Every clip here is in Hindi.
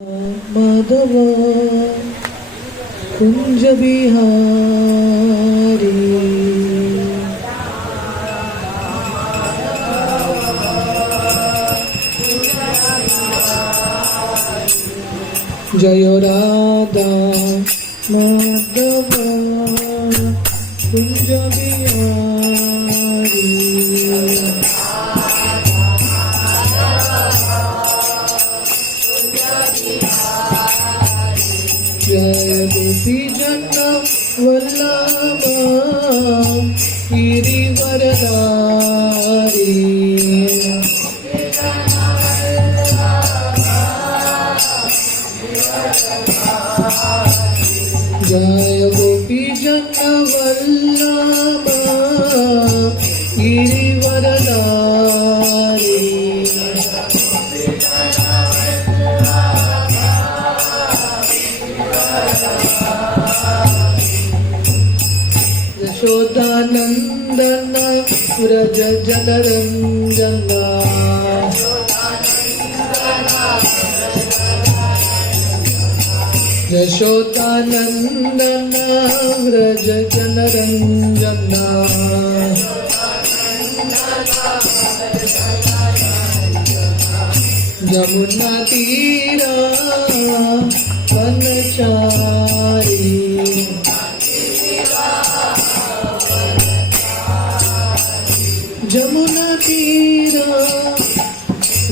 माधव कुंज बिहारी जय राधा माधव कुंज बिहारी जय गोपी जन वल्लभ गिरिवरधारी जय गोपी जन वल्लभ गिरिवरधारी यशोदानंदन व्रज जनरंजन यशोदानंदन व्रज जनरंजन यमुना तीरा वनचारी जमुना तीरा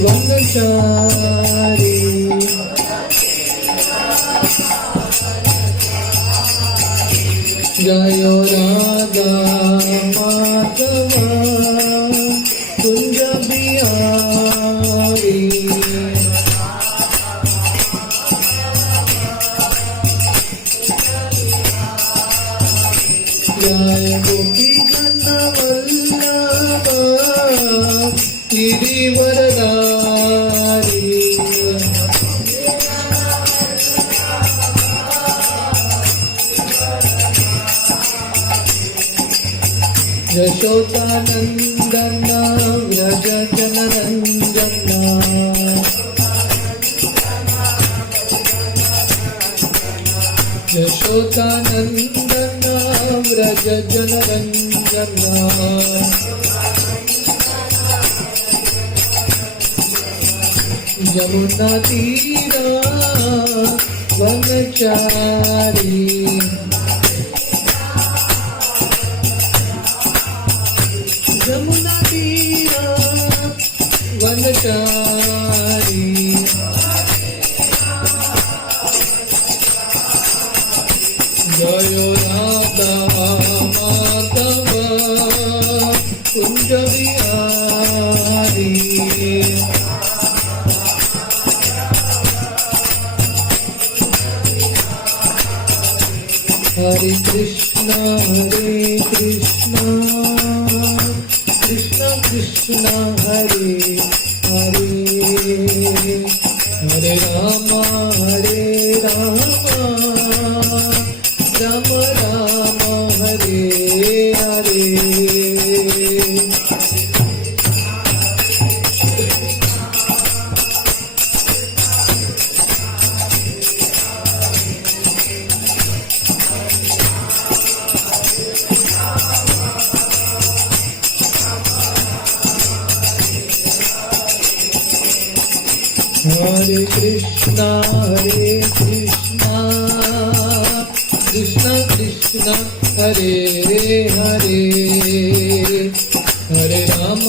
वनचारी जय राधा माधव कुंज बिहारी जय गोपी जन वल्लभ गिरिवरधारी यशोदानंदन व्रज जनरंजन यशोदानंदन व्रज जनरंजन यमुना तीरा वनचारी यमुना तीरा वनचारी जय राधा माधव कुंज बिहारी हरे Krishna Krishna Krishna Hare Hare Hare Ram Ram Ram Hare Hare Hare Krishna Krishna Krishna Hare Hare Hare Ram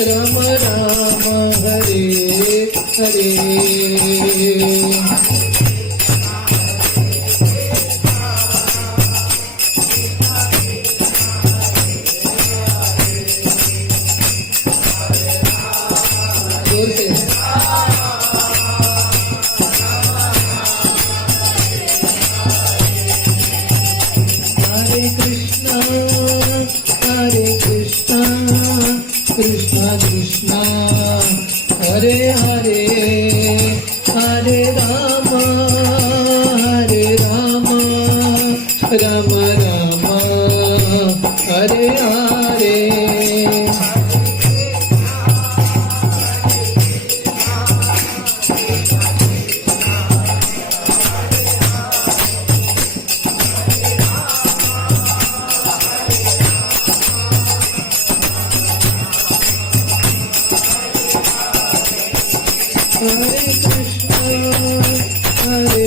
Ram Ram Hare Hare Hare Krishna Krishna Krishna Hare Hare Hare Rama Rama Rama Hare Hare Hare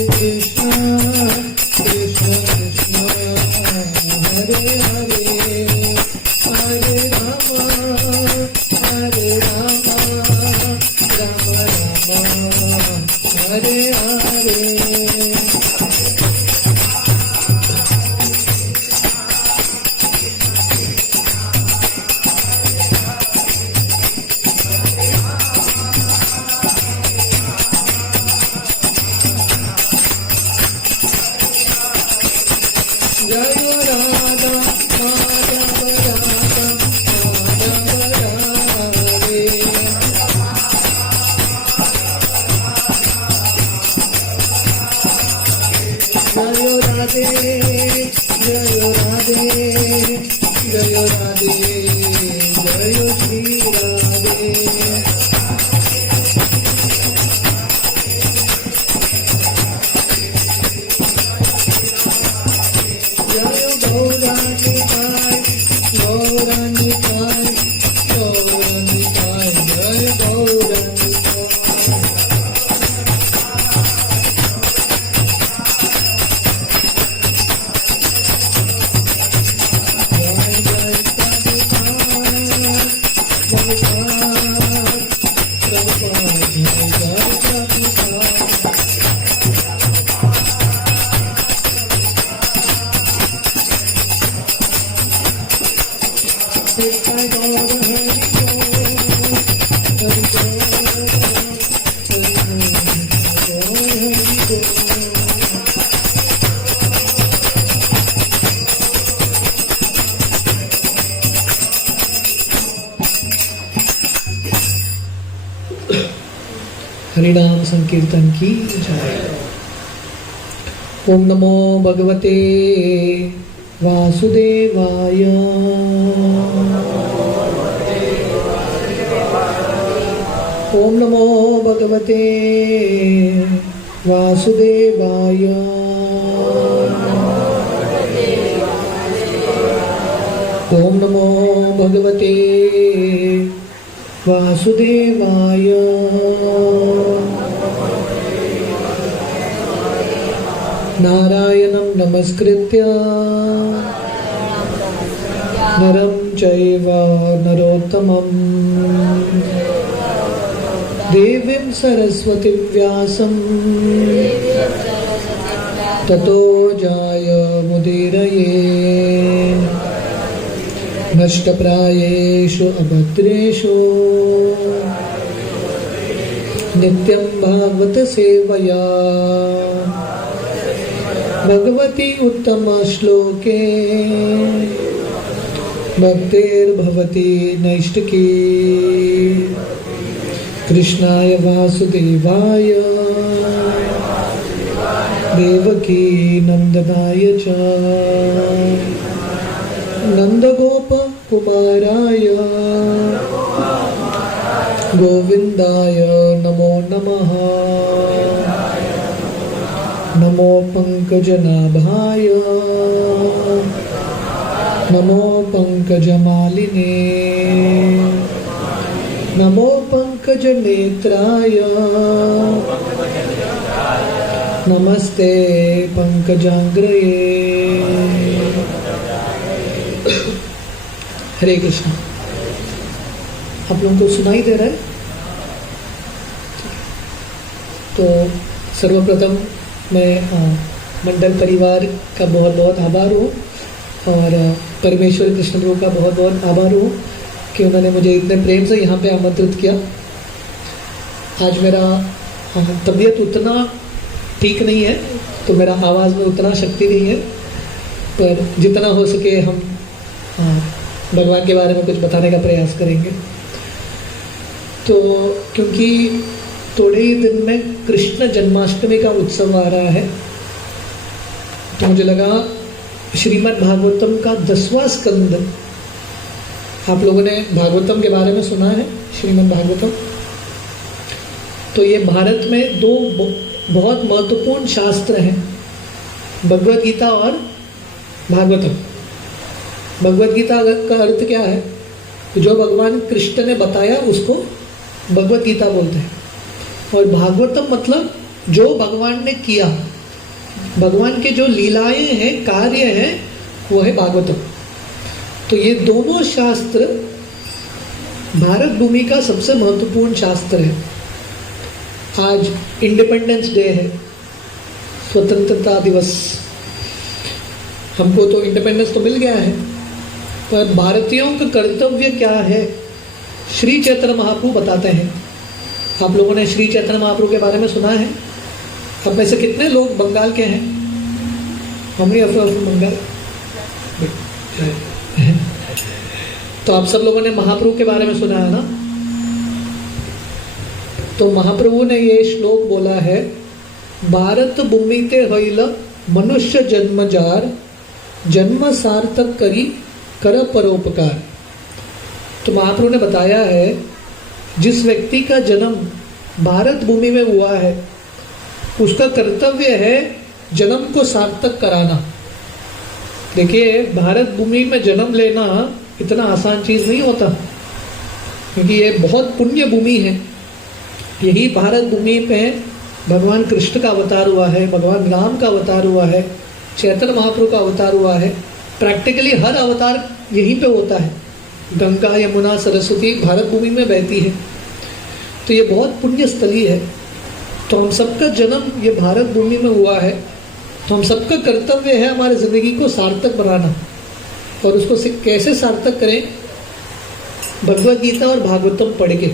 Krishna, Krishna Krishna, Hare Hare, Hare Rama, Hare Rama, Rama Rama, Hare Hare. हरिनाम संकीर्तन की जय। ओम नमो भगवते वासुदेवाय। ओम नमो भगवते वासुदेवाय। ओम नमो भगवते वासुदेवाय। नारायणं नमस्कृत्य नरं चैव नरोत्तमं देवीं सरस्वतीं व्यासं ततो जयमुदीरये। नष्टप्रायेषु अभद्रेषु नित्यं भागवत सेवया भगवती उत्तम श्लोके भक्तिर्भवति नैष्टिकी। कृष्णाय वासुदेवाय देवकी नंदनाय च नंदगोप कुमाराय गोविंदाय नमो नमः। नमो पंकजनाभाय नमो पंकजमालिने नमो पंकजनेत्राय नमस्ते पंकजाग्रये। हरे कृष्ण। आप लोगों को सुनाई दे रहा है? तो सर्वप्रथम मैं मंडल परिवार का बहुत बहुत आभार हूँ और परमेश्वर कृष्ण प्रभु का बहुत बहुत आभार हूँ कि उन्होंने मुझे इतने प्रेम से यहाँ पे आमंत्रित किया। आज मेरा तबीयत उतना ठीक नहीं है तो मेरा आवाज़ में उतना शक्ति नहीं है, पर जितना हो सके हम भगवान के बारे में कुछ बताने का प्रयास करेंगे। तो क्योंकि थोड़े ही दिन में कृष्ण जन्माष्टमी का उत्सव आ रहा है तो मुझे लगा श्रीमद् भागवतम का 10वां स्कंद, आप लोगों ने भागवतम के बारे में सुना है, श्रीमद् भागवतम। तो ये भारत में दो बहुत महत्वपूर्ण शास्त्र हैं, भगवद गीता और भागवतम। भगवद गीता का अर्थ क्या है? जो भगवान कृष्ण ने बताया उसको भगवद गीता बोलते हैं। और भागवतम मतलब जो भगवान ने किया, भगवान के जो लीलाएं हैं, कार्य हैं, वो है भागवतम। तो ये दोनों शास्त्र भारत भूमि का सबसे महत्वपूर्ण शास्त्र है। आज इंडिपेंडेंस डे है, स्वतंत्रता दिवस। हमको तो इंडिपेंडेंस तो मिल गया है, पर भारतीयों का कर्तव्य क्या है, श्री चैतन्य महाप्रभु बताते हैं। आप लोगों ने श्री चैतन्य महाप्रभु के बारे में सुना है? अब में से कितने लोग बंगाल के हैं? हमरी बंगाल तो आप सब लोगों ने महाप्रभु के बारे में सुना है ना? तो महाप्रभु ने ये श्लोक बोला है, भारत भूमि ते होइल मनुष्य जन्मजार, जन्म सार्थक करी कर परोपकार। तो महाप्रभु ने बताया है, जिस व्यक्ति का जन्म भारत भूमि में हुआ है, उसका कर्तव्य है जन्म को सार्थक कराना। देखिए, भारत भूमि में जन्म लेना इतना आसान चीज नहीं होता, क्योंकि ये बहुत पुण्य भूमि है। यही भारत भूमि पे भगवान कृष्ण का अवतार हुआ है, भगवान राम का अवतार हुआ है, चैतन्य महाप्रभु का अवतार हुआ है। प्रैक्टिकली हर अवतार यहीं पे होता है। गंगा, यमुना, सरस्वती भारत भूमि में बहती है, तो ये बहुत पुण्य स्थली है। तो हम सबका जन्म ये भारत भूमि में हुआ है, तो हम सबका कर्तव्य है हमारी जिंदगी को सार्थक बनाना। और उसको कैसे सार्थक करें? भगवद गीता और भागवतम पढ़ के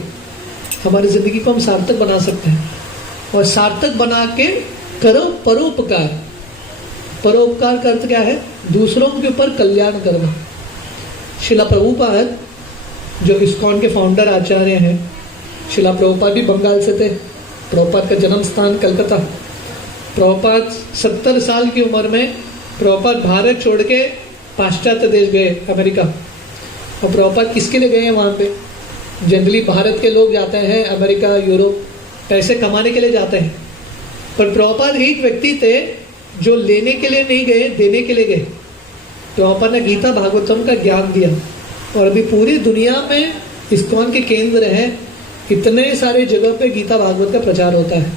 हमारी जिंदगी को हम सार्थक बना सकते हैं। और सार्थक बना के करो परोपकार। परोपकार का अर्थ क्या है? दूसरों के ऊपर कल्याण करना। शिला प्रभुपाद जो इस्कॉन के फाउंडर आचार्य हैं, शिला प्रभुपाद भी बंगाल से थे। प्रभुपाद का जन्म स्थान कलकत्ता। प्रभुपाद 70 साल की उम्र में प्रभुपाद भारत छोड़ के पाश्चात्य देश गए, अमेरिका। और प्रभुपाद किसके लिए गए हैं वहाँ पे? जनरली भारत के लोग जाते हैं अमेरिका, यूरोप, पैसे कमाने के लिए जाते हैं। पर प्रभुपाद एक व्यक्ति थे जो लेने के लिए नहीं गए, देने के लिए गए। प्रभुपाद ने गीता भागवतम का ज्ञान दिया, और अभी पूरी दुनिया में इस्कॉन के केंद्र हैं, इतने सारे जगह पे गीता भागवत का प्रचार होता है।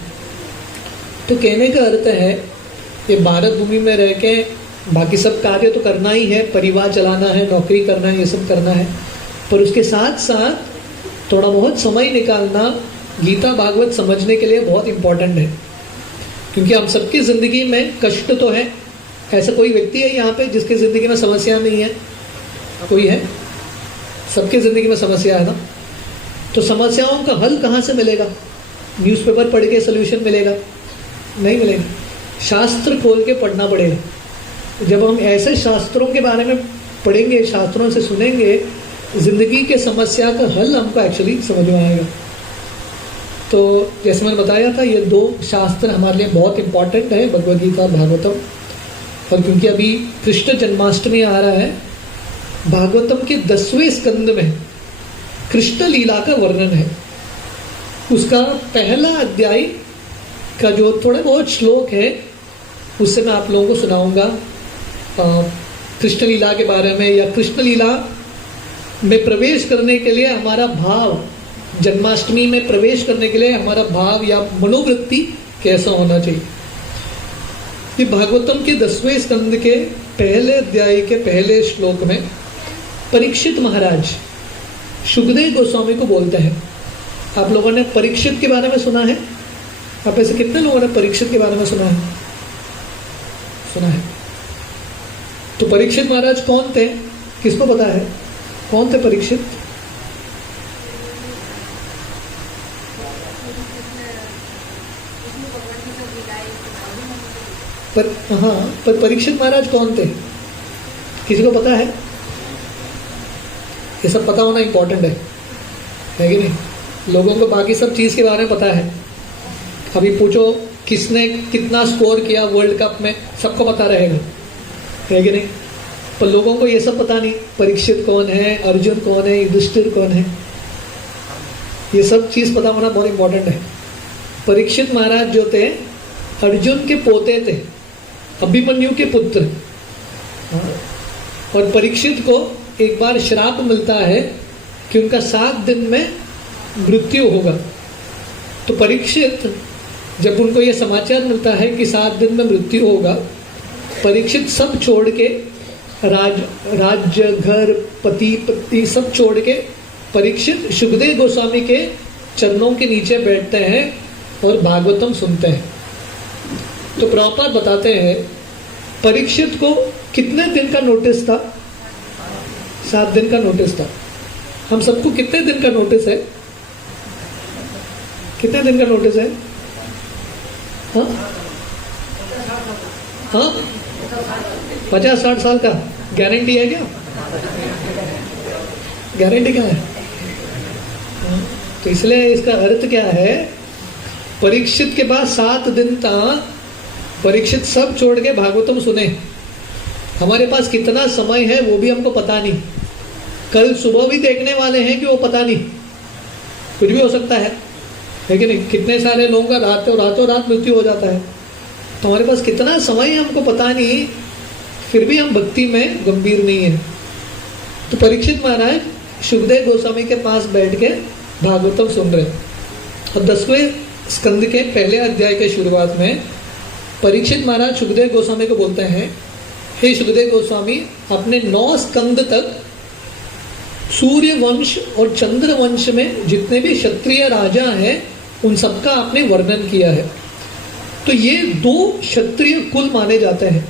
तो कहने का अर्थ है, ये भारत भूमि में रह के बाकी सब कार्य तो करना ही है, परिवार चलाना है, नौकरी करना है, ये सब करना है, पर उसके साथ साथ थोड़ा बहुत समय निकालना गीता भागवत समझने के लिए बहुत इम्पोर्टेंट है। क्योंकि हम सबकी ज़िंदगी में कष्ट तो है। ऐसा कोई व्यक्ति है यहाँ पे जिसकी ज़िंदगी में समस्या नहीं है? कोई है? सबकी ज़िंदगी में समस्या है ना? तो समस्याओं का हल कहाँ से मिलेगा? न्यूज़पेपर पढ़ के सोल्यूशन मिलेगा? नहीं मिलेगा। शास्त्र खोल के पढ़ना पड़ेगा। जब हम ऐसे शास्त्रों के बारे में पढ़ेंगे, शास्त्रों से सुनेंगे, जिंदगी के समस्या का हल हमको एक्चुअली समझ में आएगा। तो जैसे मैंने बताया था, ये दो शास्त्र हमारे लिए बहुत इंपॉर्टेंट है, भगवद गीता और भागवतम। और क्योंकि अभी कृष्ण जन्माष्टमी आ रहा है, भागवतम के 10वें स्कंद में कृष्ण लीला का वर्णन है। उसका पहला अध्याय का जो थोड़े बहुत श्लोक है, उससे मैं आप लोगों को सुनाऊंगा कृष्ण लीला के बारे में, या कृष्ण लीला में प्रवेश करने के लिए हमारा भाव, जन्माष्टमी में प्रवेश करने के लिए हमारा भाव या मनोवृत्ति कैसा होना चाहिए। ये भागवतम के 10वें स्कंद के पहले अध्याय के पहले श्लोक में परीक्षित महाराज सुखदेव गोस्वामी को बोलते हैं। आप लोगों ने परीक्षित के बारे में सुना है? आप ऐसे कितने लोगों ने परीक्षित के बारे में सुना है? सुना है। तो परीक्षित महाराज कौन थे? किसको पता है कौन थे परीक्षित? पर परीक्षित महाराज कौन थे? किसी को पता है? ये सब पता होना इंपॉर्टेंट है कि नहीं? लोगों को बाकी सब चीज के बारे में पता है। अभी पूछो किसने कितना स्कोर किया वर्ल्ड कप में, सबको पता रहेगा, है कि नहीं? पर लोगों को ये सब पता नहीं, परीक्षित कौन है, अर्जुन कौन है, युधिष्ठिर कौन है, ये सब चीज पता होना बहुत इंपॉर्टेंट है। परीक्षित महाराज जो थे, अर्जुन के पोते थे, अभिमन्यु के पुत्र। और परीक्षित को एक बार श्राप मिलता है कि उनका 7 दिन में मृत्यु होगा। तो परीक्षित जब उनको ये समाचार मिलता है कि 7 दिन में मृत्यु होगा, परीक्षित सब छोड़ के राज्य घर पति पत्नी सब छोड़ के परीक्षित सुखदेव गोस्वामी के चरणों के नीचे बैठते हैं और भागवतम सुनते हैं। तो प्रभुपाद बताते हैं परीक्षित को कितने दिन का नोटिस था? 7 दिन का नोटिस था। हम सबको कितने दिन का नोटिस है? कितने दिन का नोटिस है? हाँ हाँ 50-60 साल का गारंटी है क्या? गारंटी क्या है? तो इसलिए इसका अर्थ क्या है? परीक्षित के पास 7 दिन था, परीक्षित सब छोड़ के भागवतम सुने। हमारे पास कितना समय है वो भी हमको पता नहीं, कल सुबह भी देखने वाले हैं कि वो पता नहीं, कुछ भी हो सकता है कि नहीं? कितने सारे लोगों का रातों रात मृत्यु हो जाता है। तो हमारे पास कितना समय है हमको पता नहीं, फिर भी हम भक्ति में गंभीर नहीं है। तो परीक्षित महाराज सुखदेव गोस्वामी के पास बैठ के भागवतम सुन रहे। और 10वें स्कंद के पहले अध्याय के शुरुआत में परीक्षित महाराज सुखदेव गोस्वामी को बोलते हैं, हे सुखदेव गोस्वामी, अपने 9 स्कंद तक सूर्य वंश और चंद्र वंश में जितने भी क्षत्रिय राजा हैं उन सबका आपने वर्णन किया है। तो ये 2 क्षत्रिय कुल माने जाते हैं,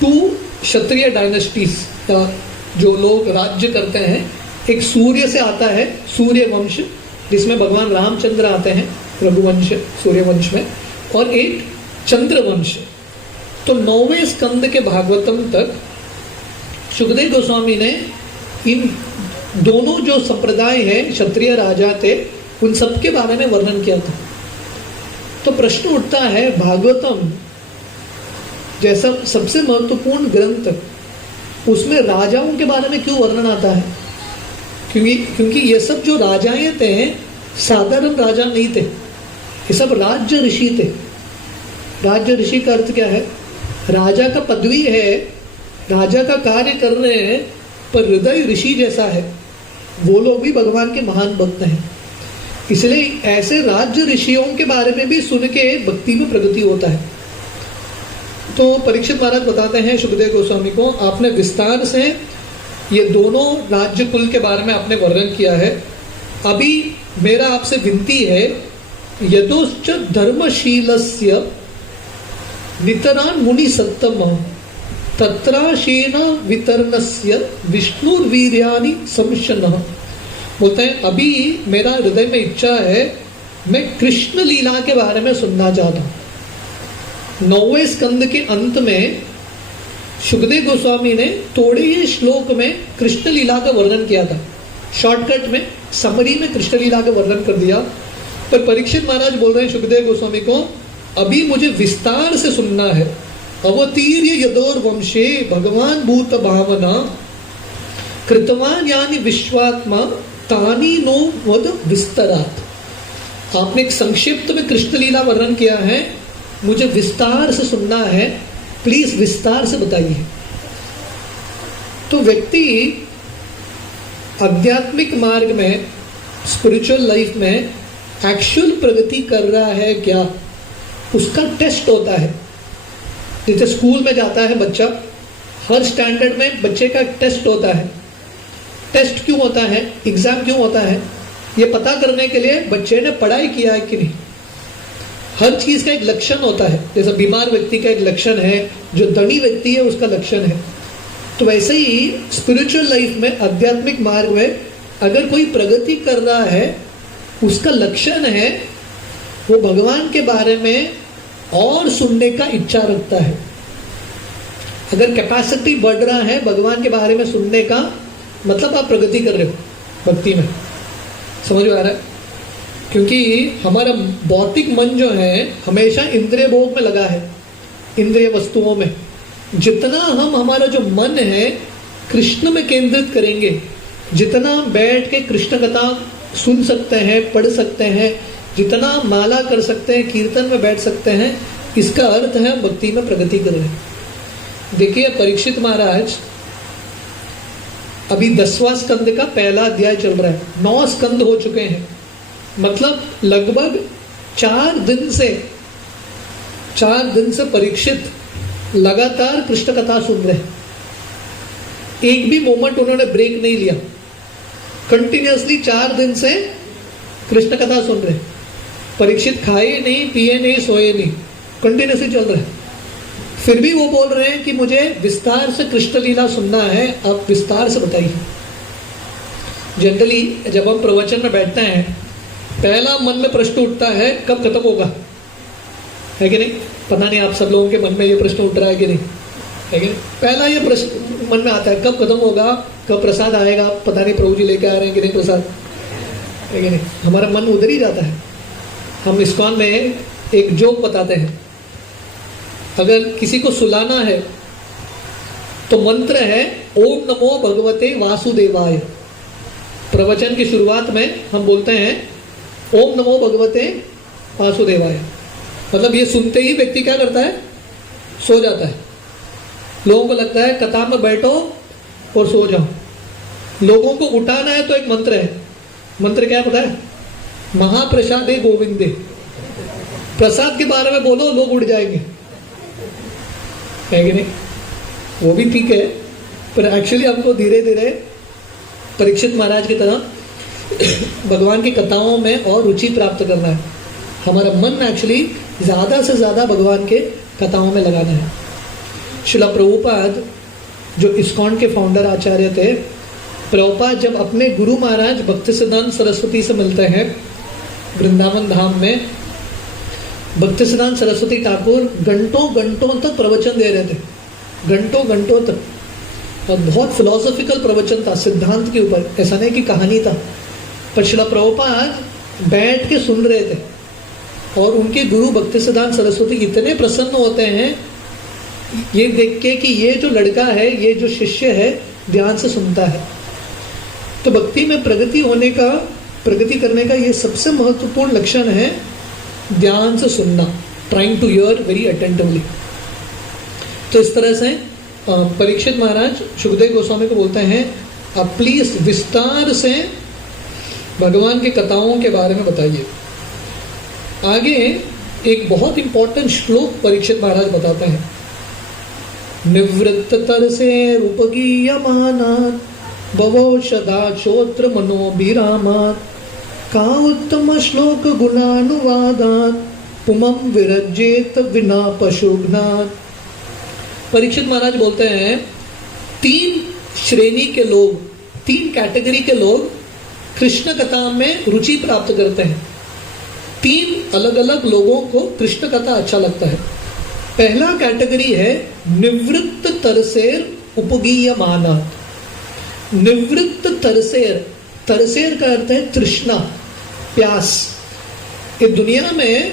2 क्षत्रिय डायनेस्टीज का जो लोग राज्य करते हैं। एक सूर्य से आता है सूर्य वंश, जिसमें भगवान रामचंद्र आते हैं रघुवंश सूर्य वंश में, और एक चंद्र वंश। तो 9वें स्कंद के भागवतम तक सुखदेव गोस्वामी ने इन दोनों जो संप्रदाय है क्षत्रिय राजा थे उन सब के बारे में वर्णन किया था। तो प्रश्न उठता है, भागवतम जैसा सबसे महत्वपूर्ण ग्रंथ, उसमें राजाओं के बारे में क्यों वर्णन आता है? क्योंकि ये सब जो राजाएं थे साधारण राजा नहीं थे, ये सब राज्य ऋषि थे। राज्य ऋषि का अर्थ क्या है? राजा का पदवी है, राजा का कार्य कर रहे हैं, पर हृदय ऋषि जैसा है। वो लोग भी भगवान के महान भक्त हैं। इसलिए ऐसे राज्य ऋषियों के बारे में भी सुन के भक्ति में प्रगति होता है। तो परीक्षित महाराज बताते हैं सुखदेव गोस्वामी को, आपने विस्तार से ये दोनों राज्य कुल के बारे में आपने वर्णन किया है। अभी मेरा आपसे विनती है, यदोश्च धर्मशीलस्य नितरान मुनि सत्तम तत्राशेन वितरणस्य विष्णुर्वीर्यानि संशनः। बोलते हैं अभी मेरा हृदय में इच्छा है, मैं कृष्ण लीला के बारे में सुनना चाहता हूँ। 9वें स्कंद के अंत में सुखदेव गोस्वामी ने थोड़े ही श्लोक में कृष्ण लीला का वर्णन किया था, शॉर्टकट में समरी में कृष्ण लीला का वर्णन कर दिया। पर परीक्षित महाराज बोल रहे हैं सुखदेव गोस्वामी को, अभी मुझे विस्तार से सुनना है। अवतीर्य यदोर वंशे भगवान भूत भावना कृतवान यानी विश्वात्मा तानी नो वद विस्तरात। आपने एक संक्षिप्त में कृष्ण लीला वर्णन किया है, मुझे विस्तार से सुनना है, प्लीज विस्तार से बताइए। तो व्यक्ति आध्यात्मिक मार्ग में, स्पिरिचुअल लाइफ में एक्चुअल प्रगति कर रहा है क्या, उसका टेस्ट होता है। जैसे स्कूल में जाता है बच्चा, हर स्टैंडर्ड में बच्चे का टेस्ट होता है। टेस्ट क्यों होता है, एग्जाम क्यों होता है? ये पता करने के लिए बच्चे ने पढ़ाई किया है कि नहीं। हर चीज का एक लक्षण होता है। जैसे बीमार व्यक्ति का एक लक्षण है, जो धनी व्यक्ति है उसका लक्षण है। तो वैसे ही स्पिरिचुअल लाइफ में, आध्यात्मिक मार्ग में अगर कोई प्रगति कर रहा है, उसका लक्षण है वो भगवान के बारे में और सुनने का इच्छा रखता है। अगर कैपेसिटी बढ़ रहा है भगवान के बारे में सुनने का, मतलब आप प्रगति कर रहे हो भक्ति में। समझ में आ रहा है? क्योंकि हमारा भौतिक मन जो है हमेशा इंद्रिय भोग में लगा है, इंद्रिय वस्तुओं में। जितना हम, हमारा जो मन है कृष्ण में केंद्रित करेंगे, जितना बैठ के कृष्ण कथा सुन सकते हैं, पढ़ सकते हैं, जितना माला कर सकते हैं, कीर्तन में बैठ सकते हैं, इसका अर्थ है भक्ति में प्रगति कर रहे हैं। देखिए परीक्षित महाराज, अभी 10वां स्कंद का पहला अध्याय चल रहा है, 9 स्कंद हो चुके हैं। मतलब लगभग 4 दिन से परीक्षित लगातार कृष्ण कथा सुन रहे, एक भी मोमेंट उन्होंने ब्रेक नहीं लिया, कंटिन्यूअसली 4 दिन से कृष्ण कथा सुन रहे। परीक्षित खाए नहीं, पिए नहीं, सोए नहीं, कंटिन्यूअसली चल रहे। फिर भी वो बोल रहे हैं कि मुझे विस्तार से कृष्ण लीला सुनना है, आप विस्तार से बताइए। जनरली जब हम प्रवचन में बैठते हैं, पहला मन में प्रश्न उठता है कब खत्म होगा, है कि नहीं? पता नहीं आप सब लोगों के मन में ये प्रश्न उठ रहा है कि नहीं, है कि नहीं? पहला ये प्रश्न मन में आता है, कब खत्म होगा, कब प्रसाद आएगा, पता नहीं प्रभु जी लेके आ रहे हैं कि नहीं प्रसाद, है कि नहीं? हमारा मन उधर ही जाता है। हम इस्कॉन में एक जोक बताते हैं, अगर किसी को सुलाना है तो मंत्र है ओम नमो भगवते वासुदेवाय। प्रवचन की शुरुआत में हम बोलते हैं ओम नमो भगवते वासुदेवाय। मतलब ये सुनते ही व्यक्ति क्या करता है, सो जाता है। लोगों को लगता है कतार में बैठो और सो जाओ। लोगों को उठाना है तो एक मंत्र है, मंत्र क्या है पता है? महाप्रसादे गोविंदे। प्रसाद के बारे में बोलो, लोग उठ जाएंगे, है कि नहीं? वो भी ठीक है, पर एक्चुअली हमको धीरे धीरे परीक्षित महाराज की तरह भगवान की कथाओं में और रुचि प्राप्त करना है। हमारा मन एक्चुअली ज्यादा से ज्यादा भगवान के कथाओं में लगाना है। श्रील प्रभुपाद जो इस्कॉन के फाउंडर आचार्य थे, प्रभुपाद जब अपने गुरु महाराज भक्तिसिद्धांत सरस्वती से मिलते हैं वृंदावन धाम में, भक्तिसिद्धांत सरस्वती ठाकुर घंटों घंटों तक प्रवचन दे रहे थे, घंटों घंटों तक, और बहुत फिलोसॉफिकल प्रवचन था सिद्धांत के ऊपर, ऐसा नहीं कि कहानी था। पर श्रील प्रभुपाद बैठ के सुन रहे थे और उनके गुरु भक्तिसिद्धांत सरस्वती इतने प्रसन्न होते हैं ये देख के कि ये जो लड़का है, ये जो शिष्य है ध्यान से सुनता है। तो भक्ति में प्रगति करने का ये सबसे महत्वपूर्ण लक्षण है, ध्यान से सुनना, trying to hear very attentively. तो इस तरह से परीक्षित महाराज सुखदेव गोस्वामी को बोलते हैं आप प्लीज विस्तार से भगवान की कथाओं के बारे में बताइए। आगे एक बहुत इंपॉर्टेंट श्लोक परीक्षित महाराज बताते हैं, निवृत्त तरसे रूपगीयमानात् भवौषधाक्षोत्र मनोभिरामात् का उत्तम श्लोक गुणानुवादात् पुमं विरजेत विना पशुघ्नात्। परीक्षित महाराज बोलते हैं 3 श्रेणी के लोग, 3 कैटेगरी के लोग कृष्ण कथा में रुचि प्राप्त करते हैं। 3 अलग अलग लोगों को कृष्ण कथा अच्छा लगता है। पहला कैटेगरी है निवृत्त तरसेर उपगीयमानात्। निवृत्त तरसेर, तरसेर का अर्थ है तृष्णा, प्यास। इस दुनिया में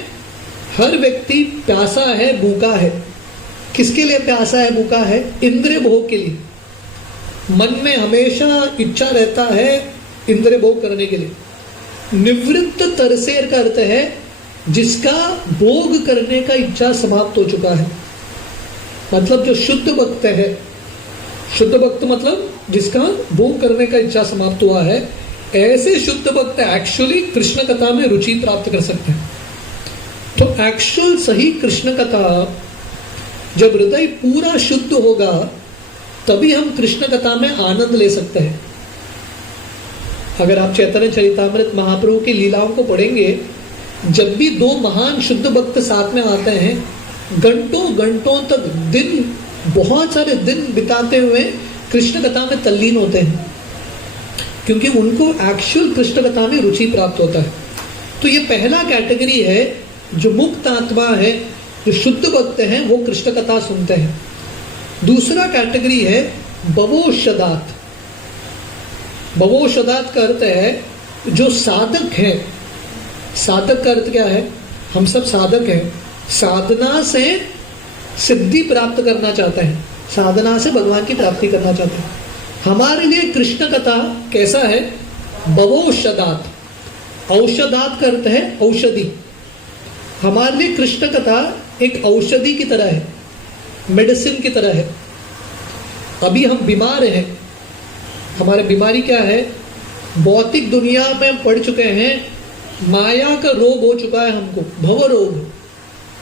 हर व्यक्ति प्यासा है, भूखा है। किसके लिए प्यासा है, भूखा है? इंद्रिय भोग के लिए। मन में हमेशा इच्छा रहता है इंद्रिय भोग करने के लिए। निवृत्त तरसेर का अर्थ है जिसका भोग करने का इच्छा समाप्त हो चुका है। मतलब जो शुद्ध भक्त है, शुद्ध भक्त मतलब जिसका भोग करने का इच्छा समाप्त हुआ है, ऐसे शुद्ध भक्त एक्चुअली कृष्ण कथा में रुचि प्राप्त कर सकते हैं। तो एक्चुअल सही कृष्ण कथा, जब हृदय पूरा शुद्ध होगा तभी हम कृष्ण कथा में आनंद ले सकते हैं। अगर आप चैतन्य चरितामृत महाप्रभु की लीलाओं को पढ़ेंगे, जब भी 2 महान शुद्ध भक्त साथ में आते हैं, घंटों घंटों तक दिन, बहुत सारे दिन बिताते हुए कृष्ण कथा में तल्लीन होते हैं, क्योंकि उनको एक्चुअल कृष्ण कथा में रुचि प्राप्त होता है। तो ये पहला कैटेगरी है, जो मुक्त आत्मा है, जो शुद्ध भक्त हैं, वो कृष्ण कथा सुनते हैं। दूसरा कैटेगरी है भवौषधात्। भवौषधात् का अर्थ है जो साधक है। साधक का अर्थ क्या है? हम सब साधक हैं, साधना से सिद्धि प्राप्त करना चाहते हैं, साधना से भगवान की प्राप्ति करना चाहते हैं। हमारे लिए कृष्ण कथा कैसा है? भवौषधात्। औषधात् का अर्थ है औषधि। हमारे लिए कृष्ण कथा एक औषधि की तरह है, मेडिसिन की तरह है। अभी हम बीमार हैं, हमारी बीमारी क्या है? भौतिक दुनिया में पढ़ चुके हैं माया का रोग हो चुका है हमको, भव रोग।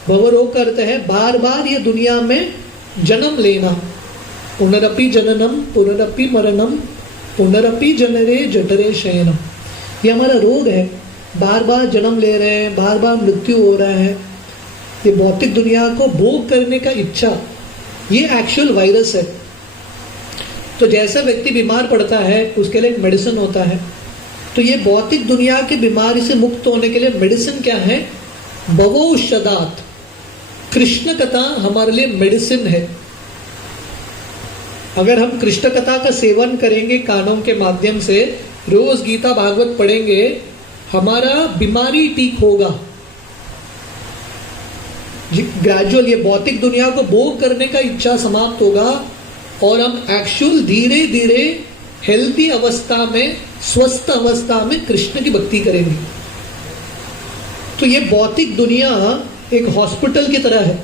भव रोग का अर्थ है बार बार ये दुनिया में जन्म लेना। पुनरपि जननम पुनरपि मरणम पुनरपि जनरे जठरे शयनम, ये हमारा रोग है। बार बार जन्म ले रहे हैं, बार बार मृत्यु हो रहा है। ये भौतिक दुनिया को भोग करने का इच्छा, ये एक्चुअल वायरस है। तो जैसा व्यक्ति बीमार पड़ता है उसके लिए एक मेडिसिन होता है। तो ये भौतिक दुनिया की बीमारी से मुक्त होने के लिए मेडिसिन क्या है? भवौषधात्, कृष्ण कथा हमारे लिए मेडिसिन है। अगर हम कृष्ण कथा का सेवन करेंगे कानों के माध्यम से, रोज गीता भागवत पढ़ेंगे, हमारा बीमारी ठीक होगा। ग्रेजुअल ये भौतिक दुनिया को भोग करने का इच्छा समाप्त होगा और हम एक्चुअल धीरे धीरे हेल्थी अवस्था में, स्वस्थ अवस्था में कृष्ण की भक्ति करेंगे। तो ये भौतिक दुनिया एक हॉस्पिटल की तरह है।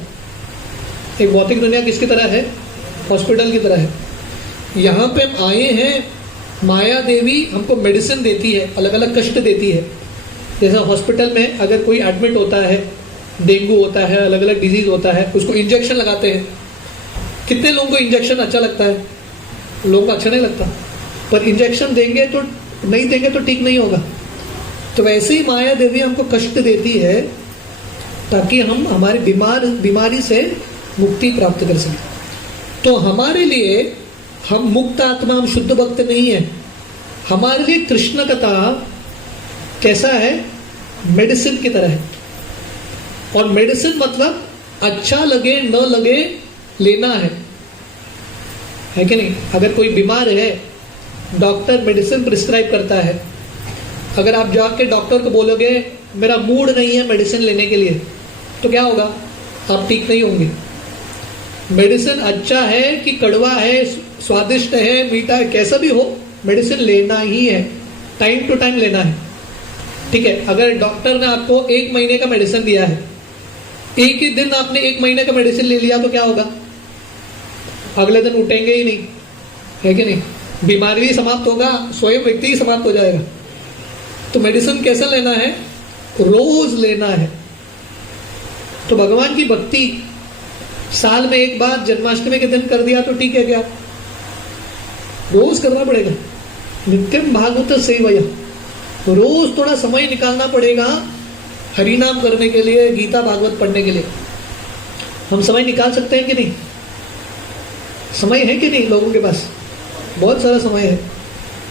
एक भौतिक दुनिया किसकी तरह है? हॉस्पिटल की तरह है। यहाँ पे हम आए हैं, माया देवी हमको मेडिसिन देती है, अलग अलग कष्ट देती है। जैसा हॉस्पिटल में अगर कोई एडमिट होता है, डेंगू होता है, अलग अलग डिजीज होता है, उसको इंजेक्शन लगाते हैं। कितने लोगों को इंजेक्शन अच्छा लगता है? लोगों को अच्छा नहीं लगता, पर इंजेक्शन देंगे तो नहीं देंगे तो ठीक नहीं होगा। तो वैसे ही माया देवी हमको कष्ट देती है ताकि हम हमारी बीमारी से मुक्ति प्राप्त कर सकें। तो हमारे लिए हम मुक्त आत्मा, हम शुद्ध भक्त नहीं है। हमारे लिए कृष्ण कथा कैसा है? मेडिसिन की तरह है। और मेडिसिन मतलब अच्छा लगे न लगे लेना है कि नहीं? अगर कोई बीमार है, डॉक्टर मेडिसिन प्रिस्क्राइब करता है। अगर आप जाके डॉक्टर को बोलोगे मेरा मूड नहीं है मेडिसिन लेने के लिए, तो क्या होगा? आप ठीक नहीं होंगे। मेडिसिन अच्छा है कि कड़वा है, स्वादिष्ट है, मीठा है, कैसा भी हो, मेडिसिन लेना ही है, टाइम टू टाइम लेना है। ठीक है, अगर डॉक्टर ने आपको 1 महीने का मेडिसिन दिया है, एक ही दिन आपने 1 महीने का मेडिसिन ले लिया तो क्या होगा? अगले दिन उठेंगे ही नहीं, है कि नहीं? बीमारी ही समाप्त होगा, स्वयं व्यक्ति ही समाप्त हो जाएगा। तो मेडिसिन कैसे लेना है? रोज लेना है। तो भगवान की भक्ति साल में एक बार जन्माष्टमी के दिन कर दिया तो ठीक है क्या? रोज करना पड़ेगा। नित्यम भागवत सेवया, रोज थोड़ा समय निकालना पड़ेगा हरिनाम करने के लिए, गीता भागवत पढ़ने के लिए। हम समय निकाल सकते हैं कि नहीं? समय है कि नहीं लोगों के पास? बहुत सारा समय है।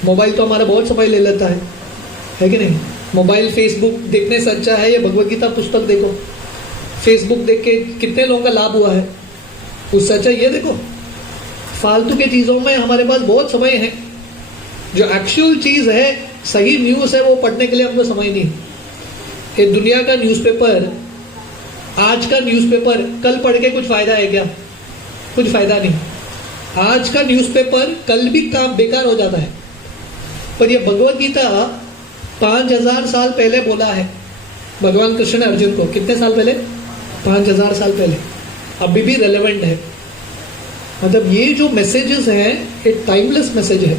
मोबाइल तो हमारा बहुत समय ले लेता है कि नहीं? मोबाइल, फेसबुक देखने से अच्छा है ये भगवत गीता पुस्तक देखो। फेसबुक देख के कितने लोगों का लाभ हुआ है, उससे अच्छा ये देखो। फालतू की चीज़ों में हमारे पास बहुत समय है। जो एक्चुअल चीज़ है, सही न्यूज़ है, वो पढ़ने के लिए हमको समय नहीं। ये दुनिया का न्यूज़पेपर, आज का न्यूज़पेपर कल पढ़ के कुछ फ़ायदा है क्या? कुछ फ़ायदा नहीं। आज का न्यूज़पेपर कल भी काम बेकार हो जाता है। पर यह भगवत गीता 5000 साल पहले बोला है भगवान कृष्ण ने अर्जुन को। कितने साल पहले? 5000 साल पहले। अभी भी रेलेवेंट है। मतलब ये जो मैसेजेस हैं, ये टाइमलेस मैसेज है,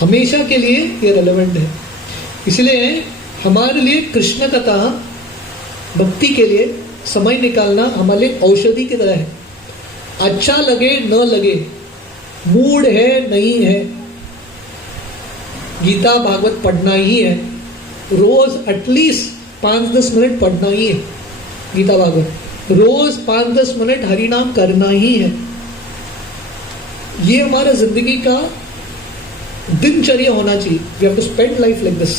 हमेशा के लिए ये रेलेवेंट है। इसलिए हमारे लिए कृष्ण कथा, भक्ति के लिए समय निकालना हमारे लिए औषधि की तरह है। अच्छा लगे न लगे, मूड है नहीं है, गीता भागवत पढ़ना ही है। रोज एटलीस्ट 5-10 मिनट पढ़ना ही है गीता भागवत। रोज 5-10 मिनट हरिनाम करना ही है। ये हमारा जिंदगी का दिनचर्या होना चाहिए। We have to spend life like this.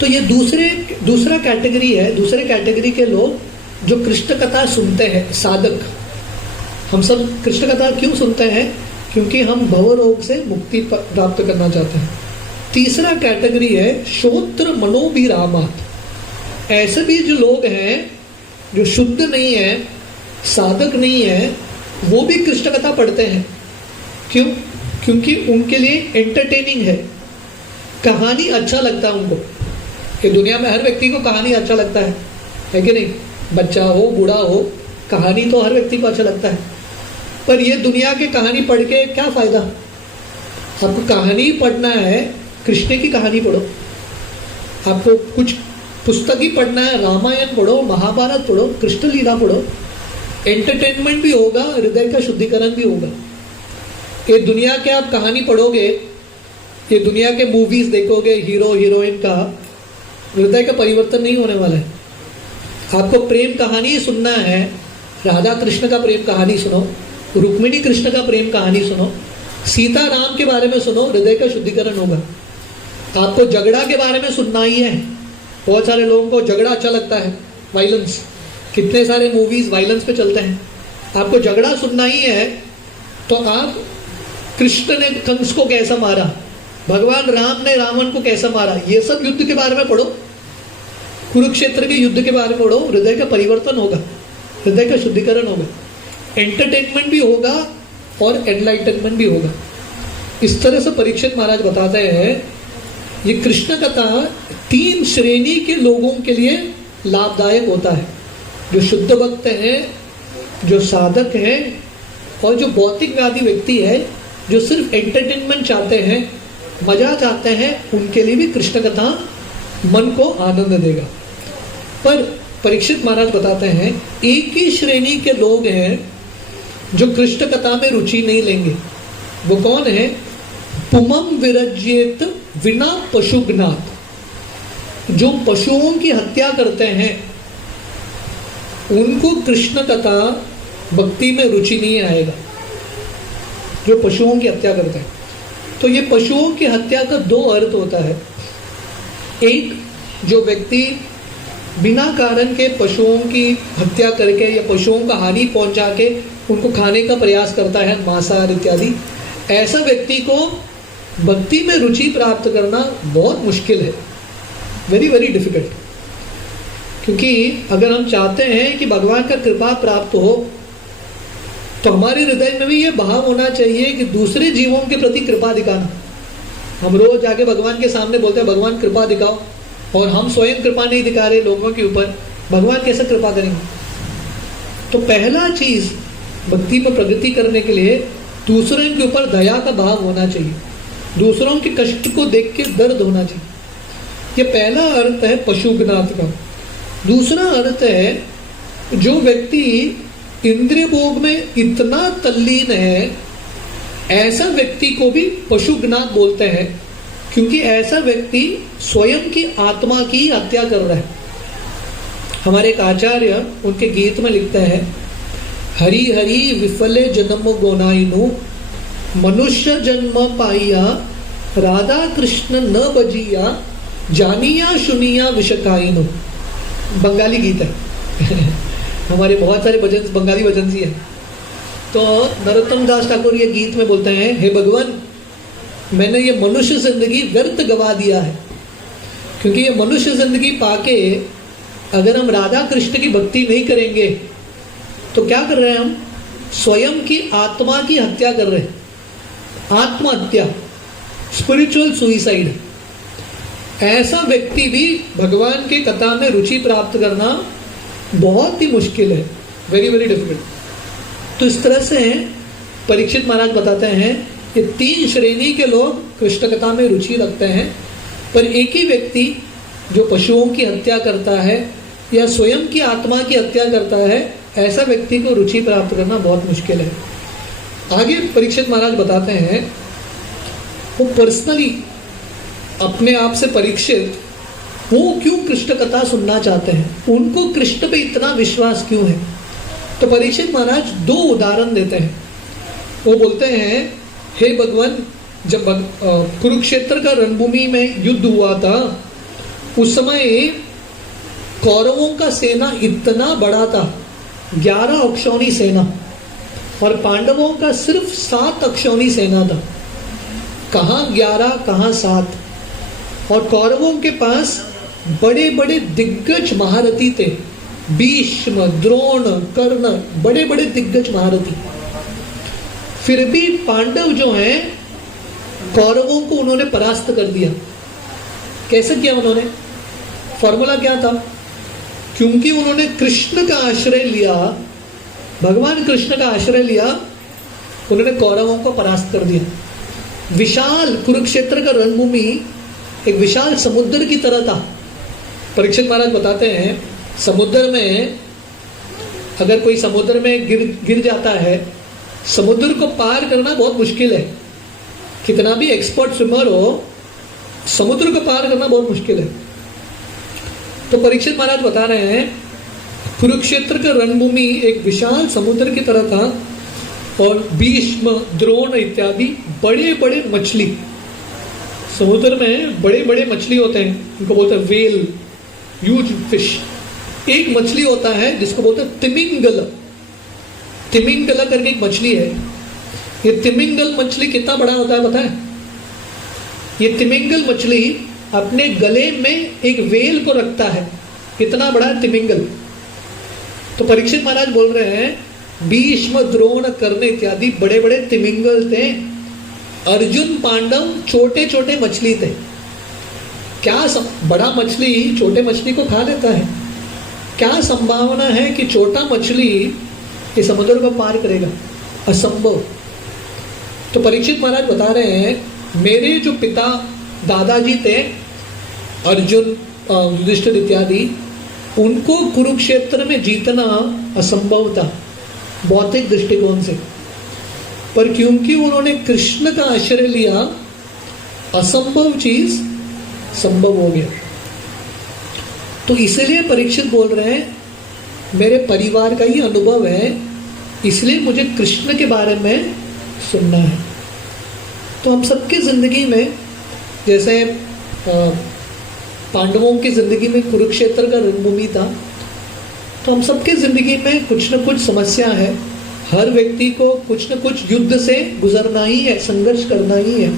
तो ये दूसरा कैटेगरी है। दूसरे कैटेगरी के लोग जो कृष्ण कथा सुनते हैं, साधक। हम सब कृष्ण कथा क्यों सुनते हैं? क्योंकि हम भव रोग से मुक्ति प्राप्त करना चाहते हैं। तीसरा कैटेगरी है श्रोत्र मनोभिरामात्। ऐसे भी जो लोग हैं जो शुद्ध नहीं है, साधक नहीं है, वो भी कृष्ण कथा पढ़ते हैं। क्यों? क्योंकि उनके लिए एंटरटेनिंग है, कहानी अच्छा लगता है उनको। कि दुनिया में हर व्यक्ति को कहानी अच्छा लगता है कि नहीं? बच्चा हो, बूढ़ा हो, कहानी तो हर व्यक्ति को अच्छा लगता है। पर ये दुनिया की कहानी पढ़ के क्या फायदा? आपको कहानी पढ़ना है, कृष्ण की कहानी पढ़ो। आपको कुछ पुस्तक ही पढ़ना है, रामायण पढ़ो, महाभारत पढ़ो, कृष्ण लीला पढ़ो, एंटरटेनमेंट भी होगा, हृदय का शुद्धिकरण भी होगा। ये दुनिया के आप कहानी पढ़ोगे, ये दुनिया के मूवीज देखोगे, हीरो हीरोइन का, हृदय का परिवर्तन नहीं होने वाला है। आपको प्रेम कहानी सुनना है, राधा कृष्ण का प्रेम कहानी सुनो, रुक्मिणी कृष्ण का प्रेम कहानी सुनो, सीता राम के बारे में सुनो, हृदय का शुद्धिकरण होगा। आपको झगड़ा के बारे में सुनना ही है। बहुत सारे लोगों को झगड़ा अच्छा लगता है, वायलेंस, कितने सारे मूवीज वायलेंस पे चलते हैं। आपको झगड़ा सुनना ही है तो आप कृष्ण ने कंस को कैसा मारा, भगवान राम ने रावण को कैसा मारा, ये सब युद्ध के बारे में पढ़ो, कुरुक्षेत्र के युद्ध के बारे में पढ़ो, हृदय का परिवर्तन होगा, हृदय का शुद्धिकरण होगा, एंटरटेनमेंट भी होगा और एनलाइटनमेंट भी होगा। इस तरह से परीक्षित महाराज बताते हैं ये कृष्ण कथा 3 श्रेणी के लोगों के लिए लाभदायक होता है, जो शुद्ध भक्त हैं, जो साधक हैं, और जो भौतिकवादी व्यक्ति है, जो सिर्फ एंटरटेनमेंट चाहते हैं, मजा चाहते हैं, उनके लिए भी कृष्ण कथा मन को आनंद देगा। पर परीक्षित महाराज बताते हैं एक ही श्रेणी के लोग हैं जो कृष्ण कथा में रुचि नहीं लेंगे। वो कौन है? पुमम विरज्येत विना पशुघ्नात, जो पशुओं की हत्या करते हैं उनको कृष्ण कथा भक्ति में रुचि नहीं आएगा। जो पशुओं की हत्या करते हैं, तो ये पशुओं की हत्या का 2 अर्थ होता है। एक, जो व्यक्ति बिना कारण के पशुओं की हत्या करके या पशुओं का हानि पहुंचा के उनको खाने का प्रयास करता है, मांसाहार इत्यादि, ऐसा व्यक्ति को भक्ति में रुचि प्राप्त करना बहुत मुश्किल है, वेरी वेरी डिफिकल्ट। क्योंकि अगर हम चाहते हैं कि भगवान का कृपा प्राप्त हो तो हमारे हृदय में भी ये भाव होना चाहिए कि दूसरे जीवों के प्रति कृपा दिखाना। हम रोज आके भगवान के सामने बोलते हैं भगवान कृपा दिखाओ, और हम स्वयं कृपा नहीं दिखा रहे लोगों के ऊपर, भगवान कैसे कृपा करेंगे? तो पहला चीज भक्ति में प्रगति करने के लिए दूसरों के ऊपर दया का भाव होना चाहिए, दूसरों के कष्ट को देख के दर्द होना चाहिए। ये पहला अर्थ है पशुघ्नात का। दूसरा अर्थ है जो व्यक्ति इंद्रिय भोग में इतना तल्लीन है, ऐसा व्यक्ति को भी पशुघ्नात बोलते हैं, क्योंकि ऐसा व्यक्ति स्वयं की आत्मा की हत्या कर रहा है। हमारे एक आचार्य उनके गीत में लिखते हैं, हरि हरि विफले जन्म गोनाइनु, मनुष्य जन्म पाइया, राधा कृष्ण न बजिया, जानिया सुनिया विषकाइनु। बंगाली गीत है हमारे बहुत सारे भजन बंगाली भजन ही है। तो नरोत्तम दास ठाकुर ये गीत में बोलते हैं, हे भगवान, मैंने ये मनुष्य जिंदगी व्यर्थ गवा दिया है, क्योंकि ये मनुष्य जिंदगी पाके अगर हम राधा कृष्ण की भक्ति नहीं करेंगे तो क्या कर रहे हैं? हम स्वयं की आत्मा की हत्या कर रहे हैं, आत्महत्या, स्पिरिचुअल सुइसाइड। ऐसा व्यक्ति भी भगवान के कथा में रुचि प्राप्त करना बहुत ही मुश्किल है, वेरी वेरी डिफिकल्ट। तो इस तरह से परीक्षित महाराज बताते हैं कि 3 श्रेणी के लोग कृष्ण कथा में रुचि रखते हैं, पर एक ही व्यक्ति जो पशुओं की हत्या करता है या स्वयं की आत्मा की हत्या करता है, ऐसा व्यक्ति को रुचि प्राप्त करना बहुत मुश्किल है। आगे परीक्षित महाराज बताते हैं वो पर्सनली अपने आप से परीक्षित वो क्यों कृष्ण कथा सुनना चाहते हैं, उनको कृष्ण पे इतना विश्वास क्यों है। तो परीक्षित महाराज 2 उदाहरण देते हैं। वो बोलते हैं, हे भगवान, जब कुरुक्षेत्र का रणभूमि में युद्ध हुआ था, उस समय कौरवों का सेना इतना बड़ा था, 11 अक्षौणी सेना, और पांडवों का सिर्फ 7 अक्षौणी सेना था। कहाँ 11 कहाँ 7। और कौरवों के पास बड़े बड़े दिग्गज महारथी थे, भीष्म, द्रोण, कर्ण, बड़े बड़े दिग्गज महारथी। फिर भी पांडव जो हैं कौरवों को उन्होंने परास्त कर दिया। कैसे किया उन्होंने? फॉर्मूला क्या था? क्योंकि उन्होंने कृष्ण का आश्रय लिया, भगवान कृष्ण का आश्रय लिया, उन्होंने कौरवों को परास्त कर दिया। विशाल कुरुक्षेत्र का रणभूमि एक विशाल समुद्र की तरह था, परीक्षित महाराज बताते हैं, समुद्र में अगर कोई समुद्र में गिर जाता है, समुद्र को पार करना बहुत मुश्किल है। कितना भी एक्सपर्ट स्विमर हो, समुद्र को पार करना बहुत मुश्किल है। तो परीक्षित महाराज बता रहे हैं, कुरुक्षेत्र का रणभूमि एक विशाल समुद्र की तरह था और भीष्म, द्रोण इत्यादि बड़े बड़े मछली, समुद्र में बड़े बड़े मछली होते हैं, उनको बोलते हैं वेल, ह्यूज फिश। एक मछली होता है जिसको बोलते हैं तिमिंगल, तिमिंगल करके एक मछली है। ये तिमिंगल मछली कितना बड़ा होता है पता है? ये तिमिंगल मछली अपने गले में एक वेल को रखता है, इतना बड़ा तिमिंगल। तो परीक्षित महाराज बोल रहे हैं, भीष्म, द्रोण, कर्ण इत्यादि बड़े बड़े तिमिंगल थे, अर्जुन, पांडव छोटे छोटे मछली थे। क्या बड़ा मछली छोटे मछली को खा लेता है? क्या संभावना है कि छोटा मछली ये समुद्र को पार करेगा? असंभव। तो परीक्षित महाराज बता रहे हैं, मेरे जो पिता दादाजी थे, अर्जुन, युधिष्ठिर इत्यादि, उनको कुरुक्षेत्र में जीतना असंभव था भौतिक दृष्टिकोण से, पर क्योंकि उन्होंने कृष्ण का आश्रय लिया, असंभव चीज संभव हो गया। तो इसलिए परीक्षित बोल रहे हैं, मेरे परिवार का ही अनुभव है, इसलिए मुझे कृष्ण के बारे में सुनना है। तो हम सबकी जिंदगी में, जैसे पांडवों की जिंदगी में कुरुक्षेत्र का रणभूमि था, तो हम सबके जिंदगी में कुछ न कुछ समस्या है। हर व्यक्ति को कुछ न कुछ युद्ध से गुजरना ही है, संघर्ष करना ही है।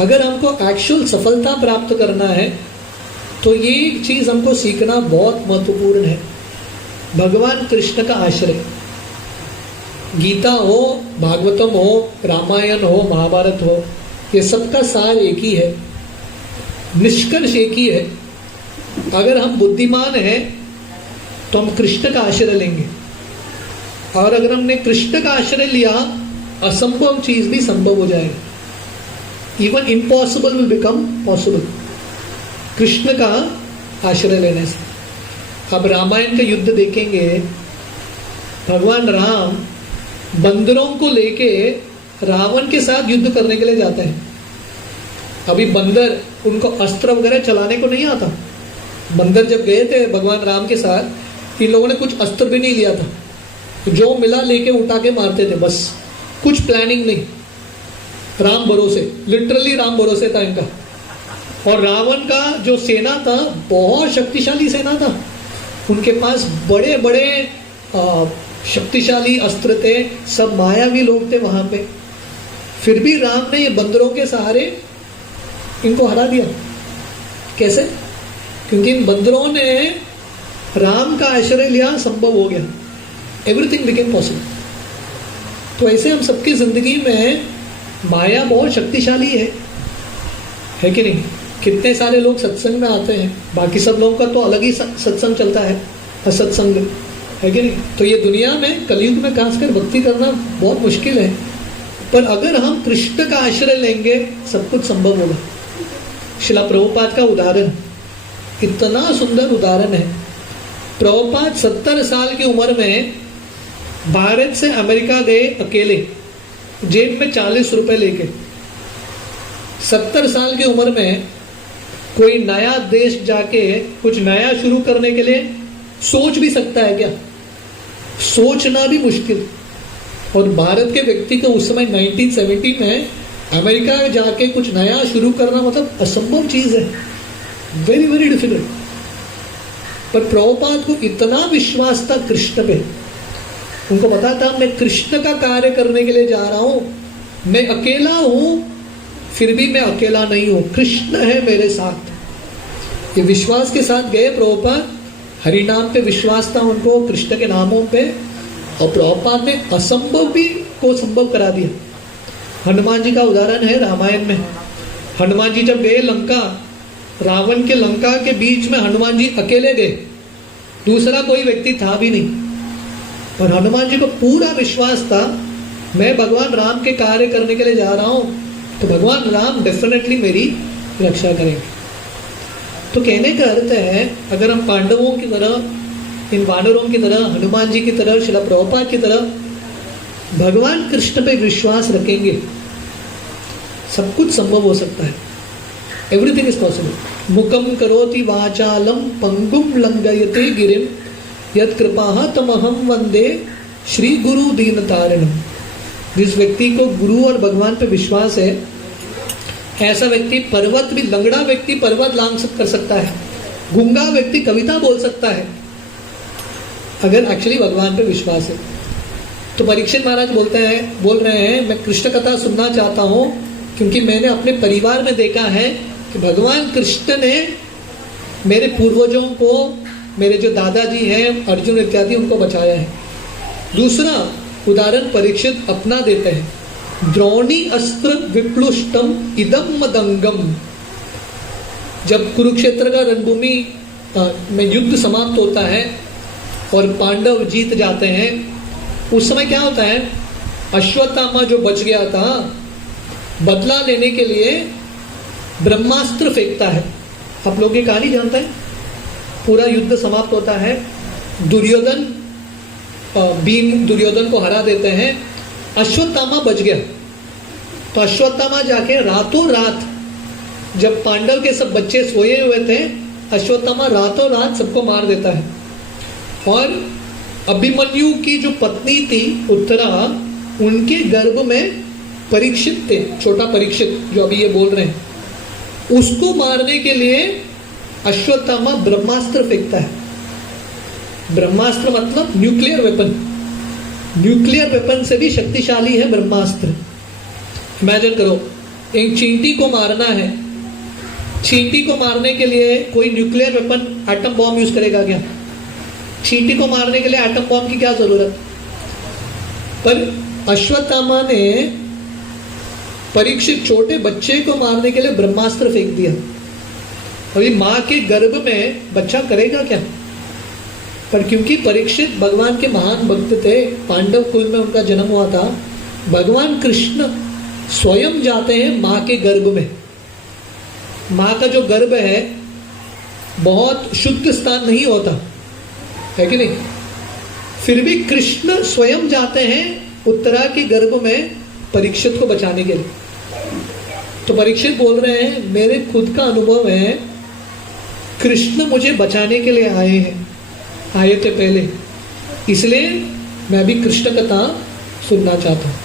अगर हमको एक्चुअल सफलता प्राप्त करना है तो ये चीज हमको सीखना बहुत महत्वपूर्ण है। भगवान कृष्ण का आश्रय, गीता हो, भागवतम हो, रामायण हो, महाभारत हो, ये सबका सार एक ही है, निष्कर्ष एक ही है। अगर हम बुद्धिमान हैं तो हम कृष्ण का आश्रय लेंगे, और अगर हमने कृष्ण का आश्रय लिया, असंभव चीज भी संभव हो जाएगी। Even impossible will become possible, Krishna का आश्रय लेने से। अब रामायण का युद्ध देखेंगे, भगवान राम बंदरों को लेके रावण के साथ युद्ध करने के लिए जाते हैं। अभी बंदर, उनको अस्त्र वगैरह चलाने को नहीं आता। बंदर जब गए थे भगवान राम के साथ, इन लोगों ने कुछ अस्त्र भी नहीं लिया था, जो मिला लेके उठा के मारते थे, बस कुछ प्लानिंग नहीं। राम भरोसे, लिटरली राम भरोसे था इनका। और रावण का जो सेना था, बहुत शक्तिशाली सेना था, उनके पास बड़े बड़े शक्तिशाली अस्त्र थे, सब मायावी लोग थे वहां पे। फिर भी राम ने ये बंदरों के सहारे इनको हरा दिया। कैसे? क्योंकि इन बंदरों ने राम का आश्रय लिया, संभव हो गया, एवरीथिंग बिकेम पॉसिबल। तो ऐसे हम सबकी जिंदगी में माया बहुत शक्तिशाली है कि नहीं? कितने सारे लोग सत्संग में आते हैं, बाकी सब लोगों का तो अलग ही सत्संग चलता है, असत्संग, है कि नहीं? तो ये दुनिया में, कलयुग में खासकर भक्ति करना बहुत मुश्किल है, पर अगर हम कृष्ण का आश्रय लेंगे, सब कुछ संभव होगा। श्रील प्रभुपाद का उदाहरण, इतना सुंदर उदाहरण है। प्रभुपाद 70 साल की उम्र में भारत से अमेरिका गए अकेले, जेब में 40 रुपए लेके। 70 साल की उम्र में कोई नया देश जाके कुछ नया शुरू करने के लिए सोच भी सकता है क्या? सोचना भी मुश्किल। और भारत के व्यक्ति को उस समय 1970 में अमेरिका में जाके कुछ नया शुरू करना मतलब असंभव चीज है, वेरी वेरी डिफिकल्ट। पर प्रभुपाद को इतना विश्वास था कृष्ण पे, उनको पता था मैं कृष्ण का कार्य करने के लिए जा रहा हूं, मैं अकेला हूं, फिर भी मैं अकेला नहीं हूं, कृष्ण है मेरे साथ। ये विश्वास के साथ गए प्रभुपाद। हरि नाम पे विश्वास था उनको, कृष्ण के नामों पे, और प्रभुपाद ने असंभव भी को संभव करा दिया। हनुमान जी का उदाहरण है रामायण में। हनुमान जी जब गए लंका, रावण के लंका के बीच में हनुमान जी अकेले गए, दूसरा कोई व्यक्ति था भी नहीं, पर हनुमान जी को पूरा विश्वास था मैं भगवान राम के कार्य करने के लिए जा रहा हूं, तो भगवान राम डेफिनेटली मेरी रक्षा करेंगे। तो कहने का अर्थ है, अगर हम पांडवों की तरह, इन वानरों की तरह, हनुमान जी की तरह, श्रील प्रभुपाद की तरह भगवान कृष्ण पे विश्वास रखेंगे, सब कुछ संभव हो सकता है। Everything is possible. मुकम करोति वाचालम पंगुम लंघयते गिरिम यत् कृपा तमहम वंदे श्री गुरु दीन तारिणम। जिस व्यक्ति को गुरु और भगवान पे विश्वास है, ऐसा व्यक्ति पर्वत भी, लंगड़ा व्यक्ति पर्वत लांघ कर सकता है, गूंगा व्यक्ति कविता बोल सकता है, अगर एक्चुअली भगवान पे विश्वास है। तो परीक्षित महाराज बोल रहे हैं, मैं कृष्ण कथा सुनना चाहता हूं क्योंकि मैंने अपने परिवार में देखा है कि भगवान कृष्ण ने मेरे पूर्वजों को, मेरे जो दादाजी हैं अर्जुन इत्यादि, उनको बचाया है। दूसरा उदाहरण परीक्षित अपना देते हैं, द्रोणी अस्त्र विप्लुष्टम इदम मदंगम। जब कुरुक्षेत्र का रणभूमि में युद्ध समाप्त होता है और पांडव जीत जाते हैं, उस समय क्या होता है, अश्वत्थामा जो बच गया था, बदला लेने के लिए ब्रह्मास्त्र फेंकता है। आप लोग ये कहानी जानते हैं। पूरा युद्ध समाप्त होता है, दुर्योधन, भीम दुर्योधन को हरा देते हैं, अश्वत्थामा बच गया। तो अश्वत्थामा जाके रातों रात, जब पांडव के सब बच्चे सोए हुए थे, अश्वत्थामा रातों रात सबको मार देता है। और अभिमन्यु की जो पत्नी थी उत्तरा, उनके गर्भ में परीक्षित थे, छोटा परीक्षित जो अभी ये बोल रहे हैं, उसको मारने के लिए अश्वत्थामा ब्रह्मास्त्र फेंकता है। ब्रह्मास्त्र मतलब न्यूक्लियर वेपन। न्यूक्लियर वेपन से भी शक्तिशाली है ब्रह्मास्त्र। इमेजिन करो, एक चींटी को मारना है, चींटी को मारने के लिए कोई nuclear weapon, atom bomb use करेगा क्या? चींटी को मारने के लिए एटम बॉम्ब की क्या जरूरत? पर अश्वत्थामा ने परीक्षित छोटे बच्चे को मारने के लिए ब्रह्मास्त्र फेंक दिया। और ये मां के गर्भ में बच्चा करेगा क्या? पर क्योंकि परीक्षित भगवान के महान भक्त थे, पांडव कुल में उनका जन्म हुआ था, भगवान कृष्ण स्वयं जाते हैं मां के गर्भ में। मां का जो गर्भ है बहुत शुद्ध स्थान नहीं होता है कि नहीं, फिर भी कृष्ण स्वयं जाते हैं उत्तरा के गर्भ में परीक्षित को बचाने के लिए। तो परीक्षित बोल रहे हैं, मेरे खुद का अनुभव है, कृष्ण मुझे बचाने के लिए आए थे पहले, इसलिए मैं भी कृष्ण कथा सुनना चाहता हूं।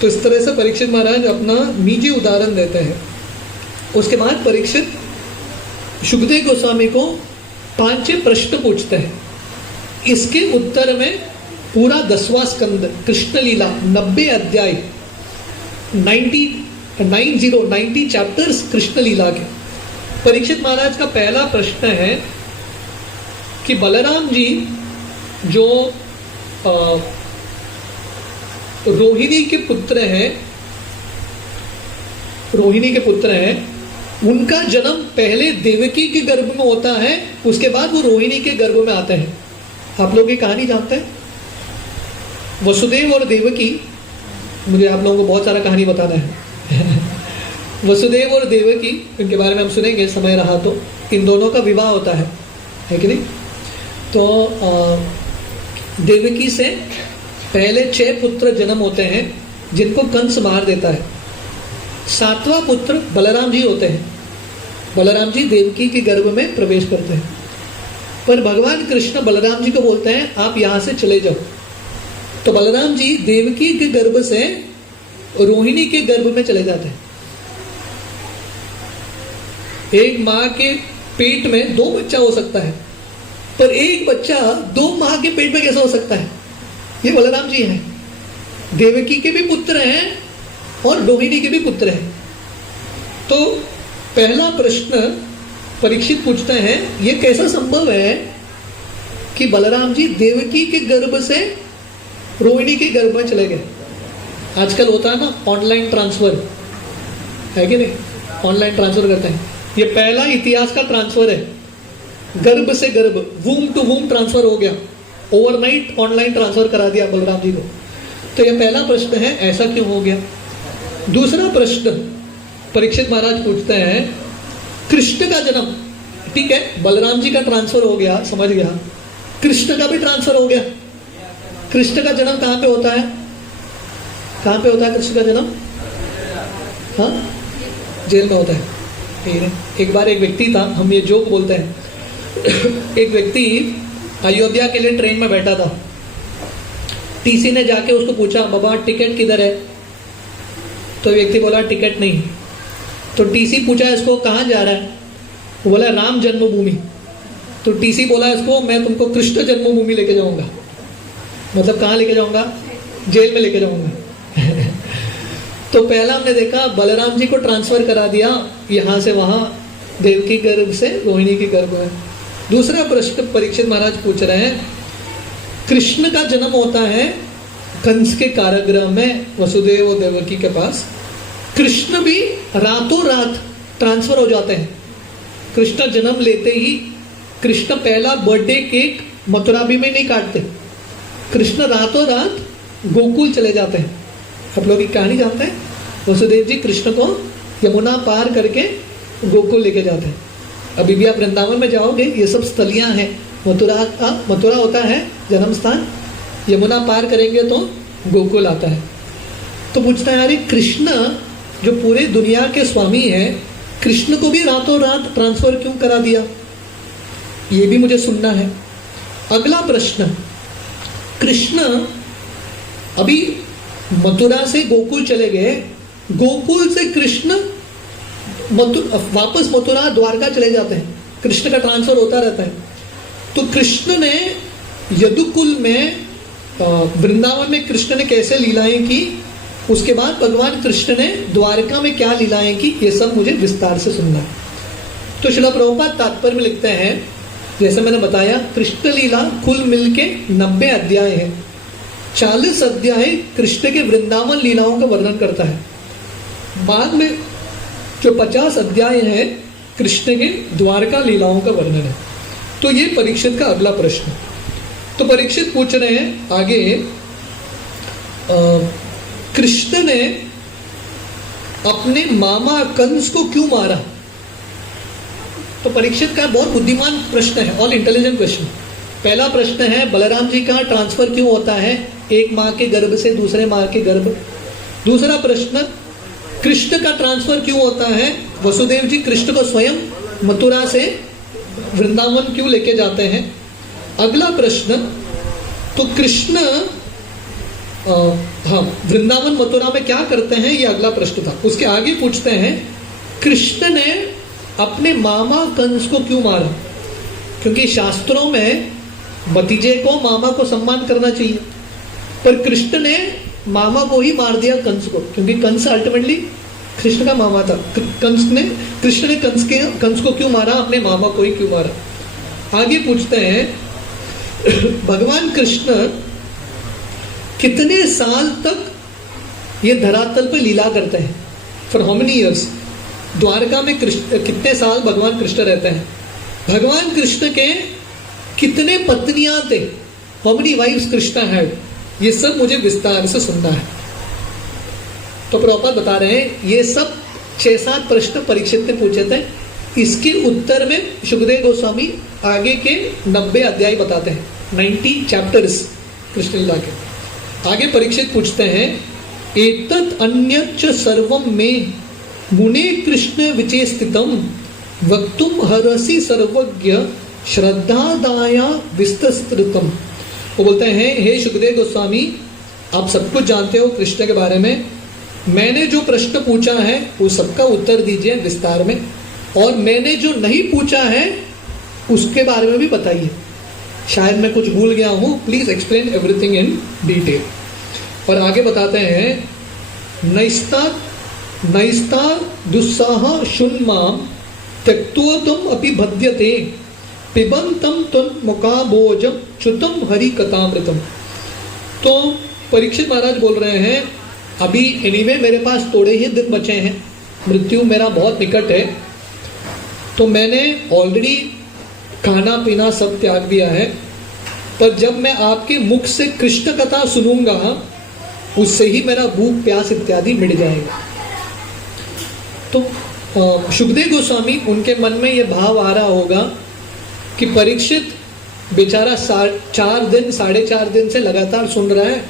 तो इस तरह से परीक्षित महाराज अपना निजी उदाहरण देते हैं। उसके बाद परीक्षित सुखदेव गोस्वामी को 5 प्रश्न पूछते हैं। इसके उत्तर में पूरा 10वां स्कंद कृष्ण लीला 90 अध्याय 90 चैप्टर्स कृष्ण लीला के। परीक्षित महाराज का पहला प्रश्न है कि बलराम जी जो रोहिणी के पुत्र हैं, उनका जन्म पहले देवकी के गर्भ में होता है, उसके बाद वो रोहिणी के गर्भ में आते हैं। आप लोग ये कहानी जानते हैं? वसुदेव और देवकी, मुझे आप लोगों को बहुत सारा कहानी बताना है वसुदेव और देवकी, इनके बारे में हम सुनेंगे समय रहा तो। इन दोनों का विवाह होता है कि नहीं? तो देवकी से पहले 6 पुत्र जन्म होते हैं जिनको कंस मार देता है। 7वां पुत्र बलराम जी होते हैं। बलराम जी देवकी के गर्भ में प्रवेश करते हैं, पर भगवान कृष्ण बलराम जी को बोलते हैं आप यहां से चले जाओ। तो बलराम जी देवकी के गर्भ से रोहिणी के गर्भ में चले जाते हैं। एक मां के पेट में 2 बच्चा हो सकता है, पर एक बच्चा 2 मां के पेट में कैसे हो सकता है? ये बलराम जी हैं, देवकी के भी पुत्र हैं और रोहिणी के भी पुत्र हैं। तो पहला प्रश्न परीक्षित पूछते हैं, ये कैसा संभव है कि बलराम जी देवकी के गर्भ से रोहिणी के गर्भ में चले गए? आजकल होता है ना ऑनलाइन ट्रांसफर, है कि नहीं? ऑनलाइन ट्रांसफर करते हैं। ये पहला इतिहास का ट्रांसफर है, गर्भ से गर्भ, वूम टू वूम ट्रांसफर हो गया, ओवरनाइट ऑनलाइन ट्रांसफर करा दिया बलराम जी को। तो ये पहला प्रश्न है, ऐसा क्यों हो गया? दूसरा प्रश्न परीक्षित महाराज पूछते हैं, कृष्ण का जन्म ठीक है, बलराम जी का ट्रांसफर हो गया, समझ गया, कृष्ण का भी ट्रांसफर हो गया। कृष्ण का जन्म कहाँ पे होता है? कहाँ पे होता है कृष्ण का जन्म? हाँ, जेल में होता है। ठीक है, एक बार एक व्यक्ति था, हम ये जोक बोलते हैं एक व्यक्ति अयोध्या के लिए ट्रेन में बैठा था। टीसी ने जाके उसको पूछा, बाबा टिकट किधर है? तो व्यक्ति बोला टिकट नहीं। तो टीसी पूछा इसको कहाँ जा रहा है? वो बोला राम जन्मभूमि। तो टीसी बोला इसको, मैं तुमको कृष्ण जन्मभूमि लेके जाऊंगा। मतलब कहाँ लेके जाऊंगा? जेल में लेके जाऊंगा तो पहला हमने देखा, बलराम जी को ट्रांसफर करा दिया यहां से वहां, देवकी गर्भ से रोहिणी की गर्भ में। दूसरा प्रश्न परीक्षित महाराज पूछ रहे हैं, कृष्ण का जन्म होता है कंस के कारागृह में वसुदेव और देवकी के पास। कृष्ण भी रातों रात ट्रांसफर हो जाते हैं। कृष्ण जन्म लेते ही कृष्ण पहला बर्थडे केक मथुरा भी में नहीं काटते। कृष्ण रातों रात गोकुल चले जाते हैं। आप लोग की कहानी जानते हैं, वसुदेव जी कृष्ण को यमुना पार करके गोकुल लेके जाते हैं। अभी भी आप वृंदावन में जाओगे, ये सब स्थलियां हैं। मथुरा होता है जन्म स्थान, यमुना पार करेंगे तो गोकुल आता है। तो पूछता है, अरे कृष्ण जो पूरे दुनिया के स्वामी हैं, कृष्ण को भी रातों रात ट्रांसफर क्यों करा दिया? ये भी मुझे सुनना है। अगला प्रश्न, कृष्ण अभी मथुरा से गोकुल चले गए, गोकुल से कृष्ण वापस मथुरा द्वारका चले जाते हैं। कृष्ण का ट्रांसफर होता रहता है। तो कृष्ण ने यदुकुल में, वृंदावन में कृष्ण ने कैसे लीलाएं की, उसके बाद भगवान कृष्ण ने द्वारका में क्या लीलाएं की, ये सब मुझे विस्तार से सुनना है। तो श्रील प्रभुपाद तात्पर्य में लिखते हैं, जैसे मैंने बताया, कृष्ण लीला कुल मिलके 90 अध्याय है। 40 अध्याय कृष्ण के वृंदावन लीलाओं का वर्णन करता है। बाद में जो 50 अध्याय है कृष्ण के द्वारका लीलाओं का वर्णन है। तो ये परीक्षित का अगला प्रश्न। तो परीक्षित पूछ रहे हैं आगे, कृष्ण ने अपने मामा कंस को क्यों मारा? तो परीक्षित का बहुत बुद्धिमान प्रश्न है, ऑल इंटेलिजेंट क्वेश्चन। पहला प्रश्न है, बलराम जी का ट्रांसफर क्यों होता है एक माँ के गर्भ से दूसरे माँ के गर्भ? दूसरा प्रश्न, कृष्ण का ट्रांसफर क्यों होता है? वसुदेव जी कृष्ण को स्वयं मथुरा से वृंदावन क्यों लेके जाते हैं? अगला प्रश्न, तो कृष्ण वृंदावन मथुरा में क्या करते हैं, ये अगला प्रश्न था। उसके आगे पूछते हैं, कृष्ण ने अपने मामा कंस को क्यों मारा? क्योंकि शास्त्रों में भतीजे को मामा को सम्मान करना चाहिए, पर कृष्ण ने मामा को ही मार दिया कंस को, क्योंकि कंस अल्टीमेटली कृष्ण का मामा था। कृष्ण ने कंस को क्यों मारा? अपने मामा को ही क्यों मारा? आगे पूछते हैं, भगवान कृष्ण कितने साल तक ये धरातल पे लीला करते हैं? For how many years? Dwarka में कृष्ण कितने साल भगवान कृष्ण रहते हैं? भगवान कृष्ण के कितने पत्नियां थे? How many wifes Krishna had? ये सब मुझे विस्तार से सुनना है। तो प्रभुपाद बता रहे हैं, ये सब 6-7 प्रश्न परीक्षित ने पूछे थे। इसके उत्तर में सुखदेव गोस्वामी आगे के 90 अध्याय बताते हैं, 90 चैप्टर्स कृष्ण लीला के। आगे परीक्षित पूछते हैं, एतत् अन्यच्च सर्वम में मुने कृष्ण विचेस्तितम वक्तुम हरसि सर्वज्ञ श्रद्धादाया विस्तृतम। वो बोलते हैं, हे सुखदेव गोस्वामी, आप सब कुछ जानते हो कृष्ण के बारे में, मैंने जो प्रश्न पूछा है वो सबका उत्तर दीजिए विस्तार में, और मैंने जो नहीं पूछा है उसके बारे में भी बताइए। शायद मैं कुछ भूल गया हूं, please explain everything in detail. और आगे बताते हैं, नैस्ता दुस्साह शुन्माम त्यक्तोतम अपि भद्यते पिबंतम तन मुकाबोजम च्युतम हरि कथामृतम। तो परीक्षित महाराज बोल रहे हैं, अभी एनीवे मेरे पास थोड़े ही दिन बचे हैं, मृत्यु मेरा बहुत निकट है, तो मैंने ऑलरेडी खाना पीना सब त्याग दिया है, पर जब मैं आपके मुख से कृष्ण कथा सुनूंगा उससे ही मेरा भूख प्यास इत्यादि मिट जाएगा। तो सुखदेव गोस्वामी, उनके मन में ये भाव आ रहा होगा कि परीक्षित बेचारा 4.5 दिन से लगातार सुन रहा है,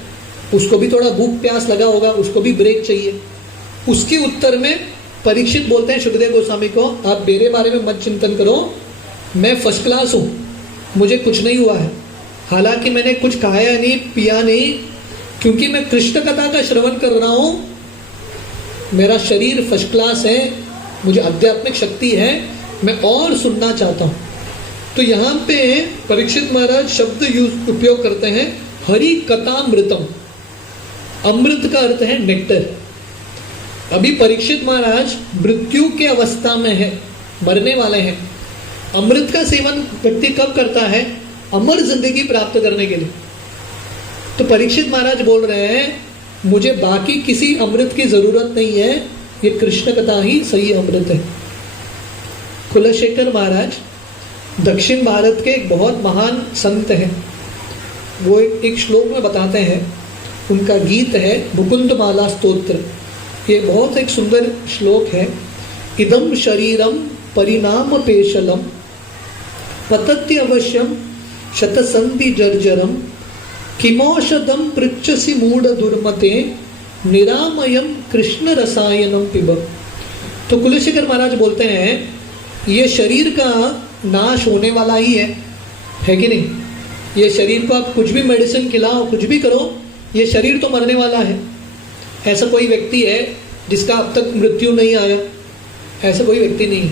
उसको भी थोड़ा भूख प्यास लगा होगा, उसको भी ब्रेक चाहिए। उसके उत्तर में परीक्षित बोलते हैं सुखदेव गोस्वामी को, आप मेरे बारे में मत चिंतन करो, मैं फर्स्ट क्लास हूँ, मुझे कुछ नहीं हुआ है। हालांकि मैंने कुछ खाया नहीं पिया नहीं, क्योंकि मैं कृष्ण कथा का श्रवण कर रहा हूँ, मेरा शरीर फर्स्ट क्लास है, मुझे आध्यात्मिक शक्ति है, मैं और सुनना चाहता हूँ। तो यहाँ पे परीक्षित महाराज शब्द उपयोग करते हैं हरि कथामृतम। अमृत का अर्थ है नेक्टर। अभी परीक्षित महाराज मृत्यु के अवस्था में है, मरने वाले हैं। अमृत का सेवन व्यक्ति कब करता है? अमर जिंदगी प्राप्त करने के लिए। तो परीक्षित महाराज बोल रहे हैं, मुझे बाकी किसी अमृत की जरूरत नहीं है, ये कृष्ण कथा ही सही अमृत है। कुलशेखर महाराज दक्षिण भारत के एक बहुत महान संत हैं। वो एक श्लोक में बताते हैं, उनका गीत है मुकुंद माला स्तोत्र। ये बहुत एक सुंदर श्लोक है। इदम शरीरम परिणाम पेशलम पतत्य अवश्यम शतसंधि जर्जरम किमौषधम पृच्छसि मूढ़ दुर्मते निरामयम कृष्ण रसायनम पिब। तो कुलशेखर महाराज बोलते हैं, ये शरीर का नाश होने वाला ही है कि नहीं? ये शरीर को आप कुछ भी मेडिसिन खिलाओ, कुछ भी करो, ये शरीर तो मरने वाला है। ऐसा कोई व्यक्ति है जिसका अब तक मृत्यु नहीं आया? ऐसा कोई व्यक्ति नहीं।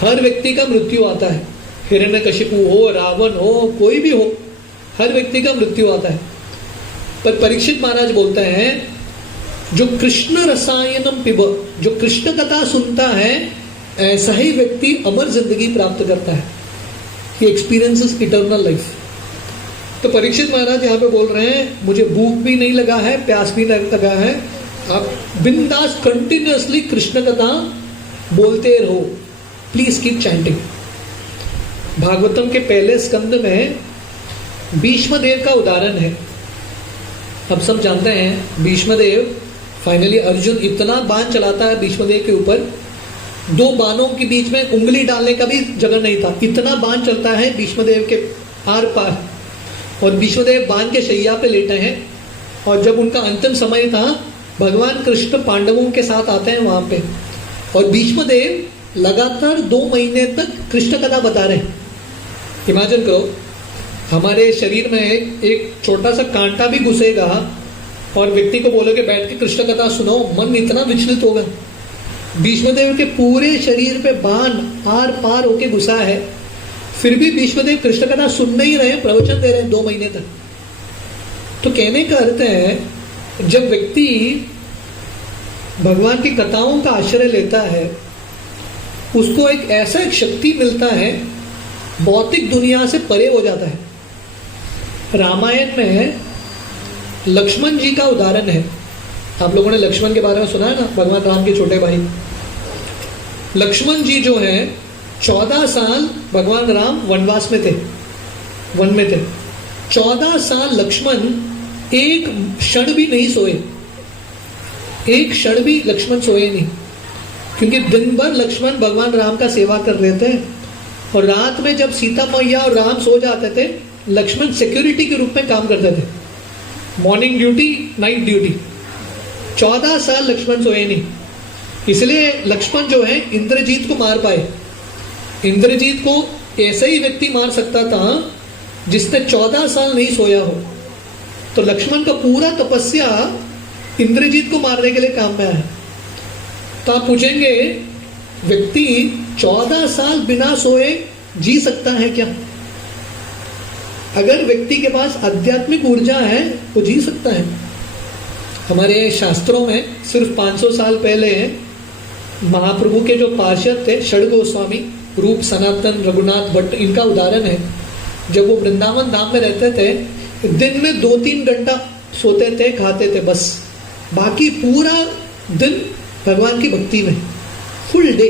हर व्यक्ति का मृत्यु आता है। हिरण्यकशिपु हो, रावण हो, कोई भी हो, हर व्यक्ति का मृत्यु आता है। पर परीक्षित महाराज बोलते हैं, जो कृष्ण रसायनम पिब, जो कृष्ण कथा सुनता है, ऐसा ही व्यक्ति अमर जिंदगी प्राप्त करता है। ही एक्सपीरियंसेस इटर्नल लाइफ। तो परीक्षित महाराज यहाँ पे बोल रहे हैं, मुझे भूख भी नहीं लगा है, प्यास भी नहीं लगा है, आप बिंदास कंटिन्यूअसली कृष्ण कथा बोलते रहो, प्लीज कीप चैंटिंग। भागवतम के पहले स्कंद में भीष्मदेव का उदाहरण है। अब सब जानते हैं भीष्मदेव, फाइनली अर्जुन इतना बाण चलाता है भीष्मदेव के ऊपर, 2 बाणों के बीच में उंगली डालने का भी जगह नहीं था, इतना बाण चलता है भीष्मदेव के आर पार। और भीष्मदेव बाण के शैया पे लेटे हैं, और जब उनका अंतिम समय था, भगवान कृष्ण पांडवों के साथ आते हैं वहां पे, और भीष्मदेव लगातार 2 महीने तक कृष्ण कथा बता रहे हैं। इमेजिन करो, हमारे शरीर में एक छोटा सा कांटा भी घुसेगा और व्यक्ति को बोलोगे बैठ के कृष्ण कथा सुनो, मन इतना विचलित होगा। भीष्मदेव के पूरे शरीर पे बाण आर पार होके घुसा है, फिर भी भीष्मदेव कृष्ण कथा सुन नहीं रहे, प्रवचन दे रहे हैं 2 महीने तक। तो कहने का अर्थ है, जब व्यक्ति भगवान की कथाओं का आश्रय लेता है, उसको एक ऐसा एक शक्ति मिलता है, भौतिक दुनिया से परे हो जाता है। रामायण में लक्ष्मण जी का उदाहरण है। आप लोगों ने लक्ष्मण के बारे में सुना है ना, भगवान राम के छोटे भाई। लक्ष्मण जी जो हैं 14 साल भगवान राम वनवास में थे, वन में थे। 14 साल लक्ष्मण एक क्षण भी नहीं सोए, एक क्षण भी लक्ष्मण सोए नहीं, क्योंकि दिन भर लक्ष्मण भगवान राम का सेवा कर रहे थे, और रात में जब सीता मैया और राम सो जाते थे, लक्ष्मण सिक्योरिटी के रूप में काम करते थे, मॉर्निंग ड्यूटी नाइट ड्यूटी। 14 साल लक्ष्मण सोए नहीं, इसलिए लक्ष्मण जो है इंद्रजीत को मार पाए। इंद्रजीत को ऐसा ही व्यक्ति मार सकता था जिसने 14 साल नहीं सोया हो। तो लक्ष्मण का पूरा तपस्या इंद्रजीत को मारने के लिए काम में आया। तो आप पूछेंगे, व्यक्ति 14 साल बिना सोए जी सकता है क्या? अगर व्यक्ति के पास आध्यात्मिक ऊर्जा है तो जी सकता है। हमारे शास्त्रों में सिर्फ 500 साल पहले महाप्रभु के जो पार्षद थे, षड गोस्वामी, रूप सनातन, रघुनाथ भट्ट, इनका उदाहरण है। जब वो वृंदावन धाम में रहते थे, दिन में 2-3 घंटा सोते थे, खाते थे, बस बाकी पूरा दिन भगवान की भक्ति में, फुल डे।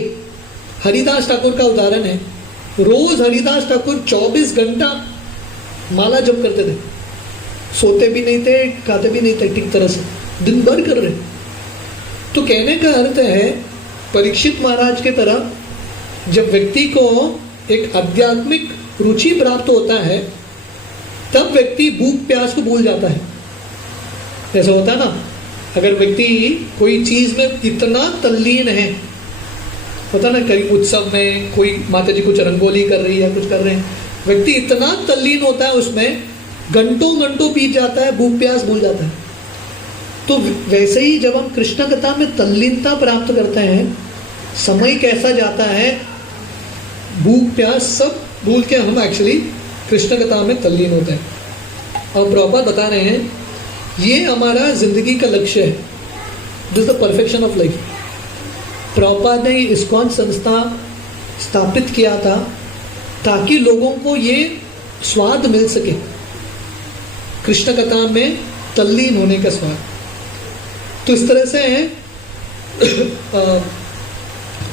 हरिदास ठाकुर का उदाहरण है, रोज हरिदास ठाकुर 24 घंटा माला जप करते थे, सोते भी नहीं थे, खाते भी नहीं थे, ठीक तरह से दिन भर कर रहे। तो कहने का अर्थ है, परीक्षित महाराज के तरह जब व्यक्ति को एक आध्यात्मिक रुचि प्राप्त होता है तब व्यक्ति भूख प्यास को भूल जाता है। ऐसा होता है ना, अगर व्यक्ति कोई चीज में इतना तल्लीन है, होता ना कहीं उत्सव में कोई माता जी कुछ रंगोली कर रही है, कुछ कर रहे हैं, व्यक्ति इतना तल्लीन होता है उसमें, घंटों घंटों बीत जाता है, भूख प्यास भूल जाता है। तो वैसे ही जब हम कृष्ण कथा में तल्लीनता प्राप्त करते हैं, समय कैसा जाता है, भूख प्यास सब भूल के हम एक्चुअली कृष्ण कथा में तल्लीन होते हैं। और प्रभुपाद बता रहे हैं ये हमारा जिंदगी का लक्ष्य है, this is the perfection of life. Prabhupada ने इस्कॉन संस्था स्थापित किया था ताकि लोगों को ये स्वाद मिल सके, कृष्ण कथा में तल्लीन होने का स्वाद। तो इस तरह से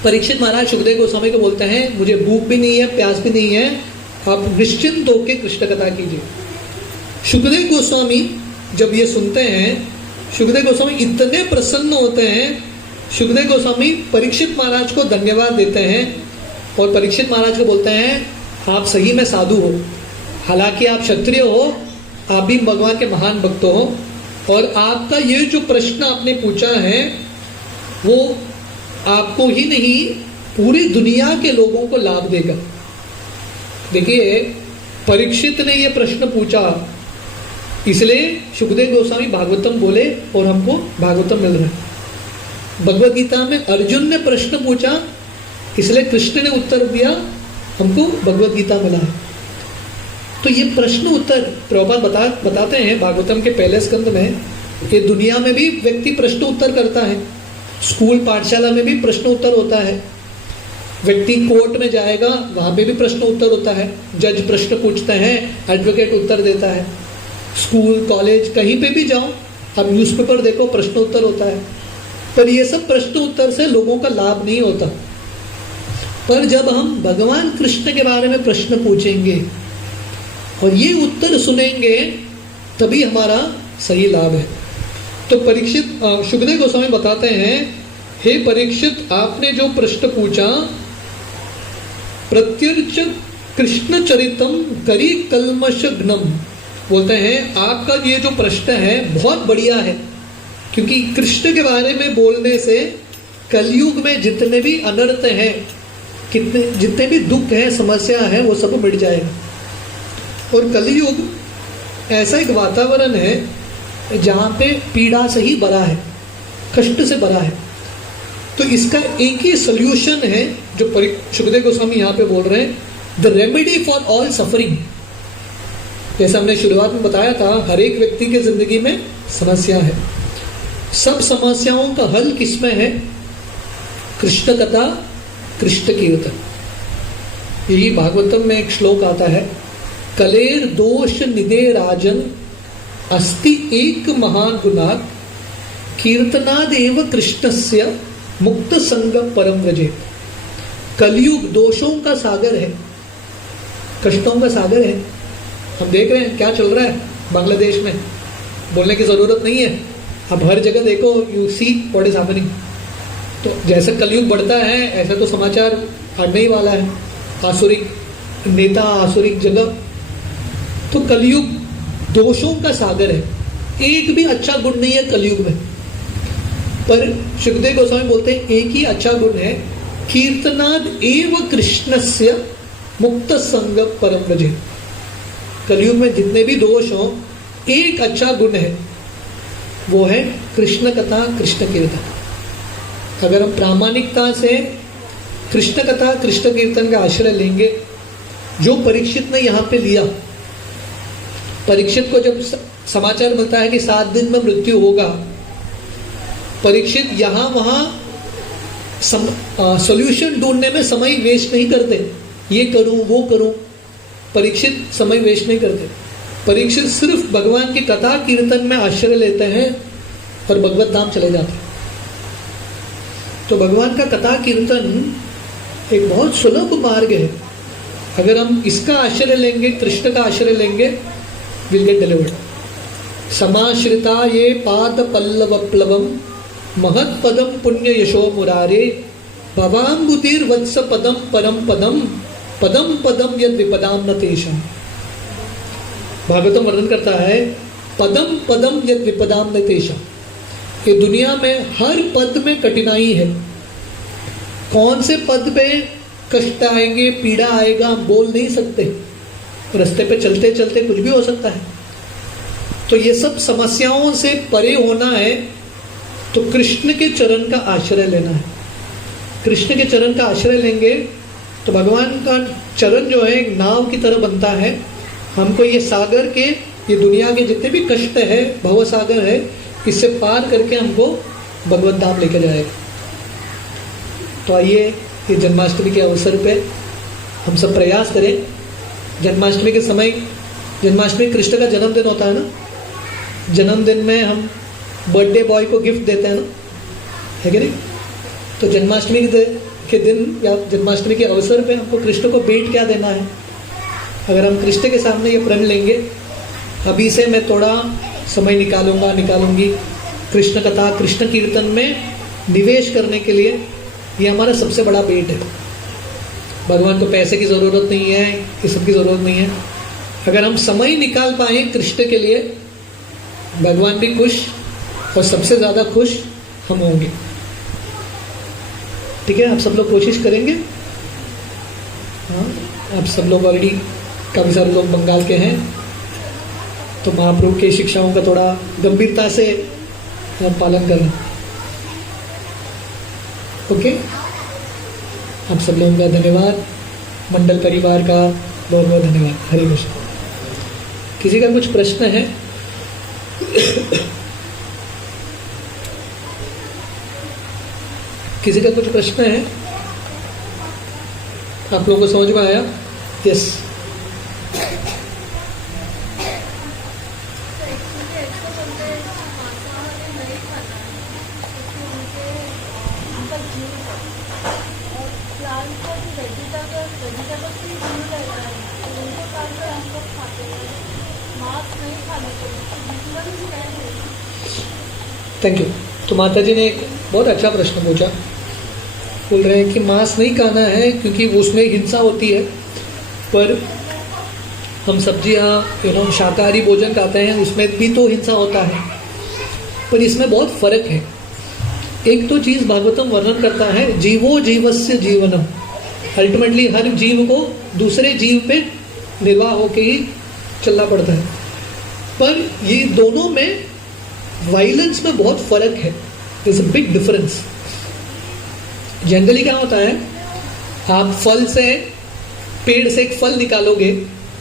परीक्षित महाराज सुखदेव गोस्वामी को बोलते हैं मुझे भूख भी नहीं है, प्यास भी नहीं है, आप निश्चिंत होकर कृष्ण कथा कीजिए। सुखदेव गोस्वामी जब ये सुनते हैं, सुखदेव गोस्वामी इतने प्रसन्न होते हैं, सुखदेव गोस्वामी परीक्षित महाराज को धन्यवाद देते हैं और परीक्षित महाराज को बोलते हैं आप सही में साधु हो, हालांकि आप क्षत्रिय हो, आप भी भगवान के महान भक्त हो, और आपका ये जो प्रश्न आपने पूछा है वो आपको ही नहीं पूरी दुनिया के लोगों को लाभ देगा। देखिए परीक्षित ने ये प्रश्न पूछा, इसलिए सुखदेव गोस्वामी भागवतम बोले और हमको भागवतम मिल रहा है। भगवद गीता में अर्जुन ने प्रश्न पूछा, इसलिए कृष्ण ने उत्तर दिया, हमको भगवद गीता मिला है। तो ये प्रश्न उत्तर प्रभुपाद बताते हैं भागवतम के पहले स्कंद में, ये दुनिया में भी व्यक्ति प्रश्न उत्तर करता है, स्कूल पाठशाला में भी प्रश्न उत्तर होता है, व्यक्ति कोर्ट में जाएगा वहां पे भी प्रश्न उत्तर होता है, जज प्रश्न पूछते हैं, एडवोकेट उत्तर देता है, स्कूल कॉलेज कहीं पे भी जाओ, अब न्यूज़पेपर देखो प्रश्न उत्तर होता है। पर ये सब प्रश्न उत्तर से लोगों का लाभ नहीं होता। पर जब हम भगवान कृष्ण के बारे में प्रश्न पूछेंगे और ये उत्तर सुनेंगे तभी हमारा सही लाभ है। तो परीक्षित सुखदेव गोस्वामी बताते हैं, हे परीक्षित आपने जो प्रश्न पूछा, प्रत्यर्च कृष्ण चरितम करी कल्मश ग्नम, बोलते हैं आपका ये जो प्रश्न है बहुत बढ़िया है, क्योंकि कृष्ण के बारे में बोलने से कलयुग में जितने भी अनर्थ हैं, जितने भी दुख है, समस्या है, वो सब मिट जाएगा। और कलयुग ऐसा एक वातावरण है जहाँ पे पीड़ा से ही भरा है, कष्ट से भरा है। तो इसका एक ही सोल्यूशन है जो सुखदेव गोस्वामी यहाँ पे बोल रहे हैं, the remedy for all suffering. जैसा हमने शुरुआत में बताया था, हर एक व्यक्ति के जिंदगी में समस्या है, सब समस्याओं का हल किसमें है? कृष्ण कथा, कृष्ण कीर्तन। यही भागवतम में एक श्लोक आता है, कलेर दोष निदे राजन अस्ति एक महान गुणात् कीर्तनादेव कृष्णस्य मुक्त संग परम व्रजेत। कलयुग दोषों का सागर है, कष्टों का सागर है। हम देख रहे हैं क्या चल रहा है बांग्लादेश में, बोलने की जरूरत नहीं है, अब हर जगह देखो, you see what is happening. तो जैसे कलयुग बढ़ता है ऐसा तो समाचार आने ही वाला है, आसुरिक नेता, आसुरिक जगह। तो कलयुग दोषों का सागर है, एक भी अच्छा गुण नहीं है कलयुग में। पर सुखदेव गोस्वामी बोलते हैं एक ही अच्छा गुण है, कीर्तनाद एव कृष्णस्य मुक्त संग परम व्रजेत। कलयुग में जितने भी दोष हो, एक अच्छा गुण है, वो है कृष्ण कथा, कृष्ण कीर्तन। अगर हम प्रामाणिकता से कृष्ण कथा, कृष्ण कीर्तन का आश्रय लेंगे, जो परीक्षित ने यहाँ पे लिया, परीक्षित को जब समाचार मिलता है कि 7 दिन में मृत्यु होगा, परीक्षित यहाँ वहाँ सॉल्यूशन ढूंढने में समय वेस्ट नहीं करते, ये करूं वो करूं, परीक्षित समय वेस्ट नहीं करते। परीक्षित सिर्फ भगवान की कथा कीर्तन में आश्रय लेते हैं और भगवत धाम चले जाते हैं। तो भगवान का कथा कीर्तन एक बहुत सुलभ मार्ग है। अगर हम इसका आश्रय लेंगे, कृष्ण का आश्रय लेंगे, विल गेट डिलीवर्ड। समाश्रिता ये पाद पल्लव प्लवम महत पदम पुण्य यशो मुरारे भवाम्बुधिर वत्स पदम परम पदम पदम पदम यद विपदाम न तेषाम। भागवतम वर्णन करता है पदम पदम यद विपदाम न तेषाम, ये दुनिया में हर पद में कठिनाई है। कौन से पद पे कष्ट आएंगे, पीड़ा आएगा, हम बोल नहीं सकते। रास्ते पे चलते चलते कुछ भी हो सकता है। तो ये सब समस्याओं से परे होना है तो कृष्ण के चरण का आश्रय लेना है। कृष्ण के चरण का आश्रय लेंगे तो भगवान का चरण जो है एक नाव की तरह बनता है। हमको ये सागर के, ये दुनिया के जितने भी कष्ट है, भव सागर है, इससे पार करके हमको भगवत धाम लेके जाएगा। तो आइए ये जन्माष्टमी के अवसर पे हम सब प्रयास करें। जन्माष्टमी के समय, जन्माष्टमी कृष्ण का जन्मदिन होता है ना, जन्मदिन में हम बर्थडे बॉय को गिफ्ट देते हैं ना, है कि नहीं? तो जन्माष्टमी के दिन या जन्माष्टमी के अवसर पे हमको कृष्ण को भेंट क्या देना है? अगर हम कृष्ण के सामने ये प्रण लेंगे, अभी से मैं थोड़ा समय निकालूंगी कृष्ण कथा, कृष्ण कीर्तन में निवेश करने के लिए, ये हमारा सबसे बड़ा भेंट है। भगवान को पैसे की ज़रूरत नहीं है, ये सब की ज़रूरत नहीं है। अगर हम समय निकाल पाए कृष्ण के लिए, भगवान भी खुश और सबसे ज़्यादा खुश हम होंगे। ठीक है, आप सब लोग कोशिश करेंगे। हाँ, आप सब लोग ऑलरेडी काफ़ी सारे लोग बंगाल के हैं, तो महाप्रभु की शिक्षाओं का थोड़ा गंभीरता से पालन करना। ओके, आप सब लोगों का धन्यवाद, मंडल परिवार का बहुत बहुत धन्यवाद। हरे कृष्ण। किसी का कुछ प्रश्न है? किसी का कुछ प्रश्न है? आप लोगों को समझ में आया? यस। Thank you. तो माता जी ने एक बहुत अच्छा प्रश्न पूछा। बोल रहे हैं कि मांस नहीं खाना है क्योंकि उसमें हिंसा होती है, पर हम सब्जियां शाकाहारी भोजन खाते हैं, उसमें भी तो हिंसा होता है। पर इसमें बहुत फर्क है। एक तो चीज भागवतम वर्णन करता है, जीवो जीवस्य जीवनम, अल्टीमेटली हर जीव को दूसरे जीव पे निर्वाह होके ही चलना पड़ता है। पर ये दोनों में वायलेंस में बहुत फर्क है। There's a big difference. Generally क्या होता है, आप फल से, पेड़ से एक फल निकालोगे,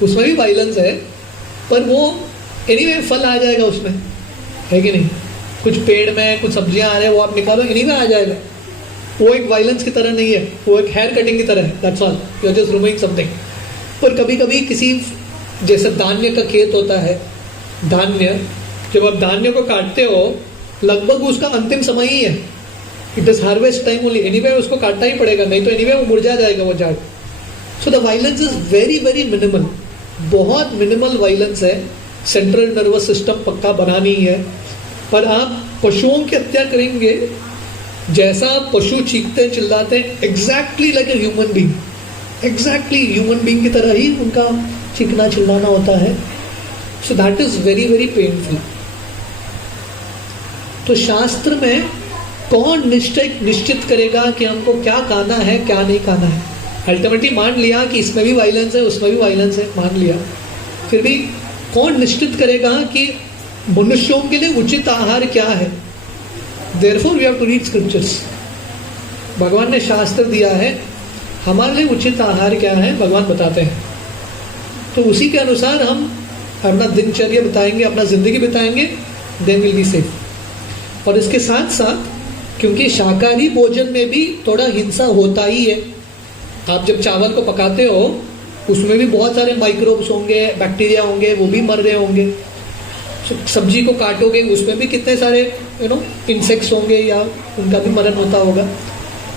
उसमें भी वायलेंस है, पर वो एनीवे फल आ जाएगा उसमें, है कि नहीं? कुछ पेड़ में कुछ सब्जियां आ रहे हैं, वो आप निकालो, एनीवे आ जाएगा। वो एक वायलेंस की तरह नहीं है, वो एक हेयर कटिंग की तरह है। That's all, you are just removing something. पर कभी कभी किसी, जैसे धान्य का खेत होता है, धान्य, जब आप धान्य को काटते हो, लगभग उसका अंतिम समय ही है, it is harvest time only, anyway उसको काटना ही पड़ेगा, नहीं तो एनीवे वो मुरझा जाएगा वो झाड़। So the violence is very very minimal, बहुत मिनिमल वायलेंस है। सेंट्रल नर्वस सिस्टम पक्का बना नहीं है। पर आप पशुओं की हत्या करेंगे, जैसा पशु चीखते चिल्लाते हैं, exactly like a human being, exactly human being की तरह ही उनका चीखना चिल्लाना होता है। So that is very very painful. तो शास्त्र में कौन निश्चित करेगा कि हमको क्या खाना है, क्या नहीं खाना है? अल्टीमेटली मान लिया कि इसमें भी वायलेंस है, उसमें भी वायलेंस है, मान लिया, फिर भी कौन निश्चित करेगा कि मनुष्यों के लिए उचित आहार क्या है? Therefore we have to read scriptures. भगवान ने शास्त्र दिया है, हमारे लिए उचित आहार क्या है भगवान बताते हैं। तो उसी के अनुसार हम अपना दिनचर्या बताएंगे, अपना जिंदगी बिताएंगे, देन विल बी सेफ। और इसके साथ साथ, क्योंकि शाकाहारी भोजन में भी थोड़ा हिंसा होता ही है। आप जब चावल को पकाते हो, उसमें भी बहुत सारे माइक्रोब्स होंगे, बैक्टीरिया होंगे, वो भी मर रहे होंगे। सब्जी को काटोगे, उसमें भी कितने सारे इंसेक्ट्स होंगे या उनका भी मरण होता होगा।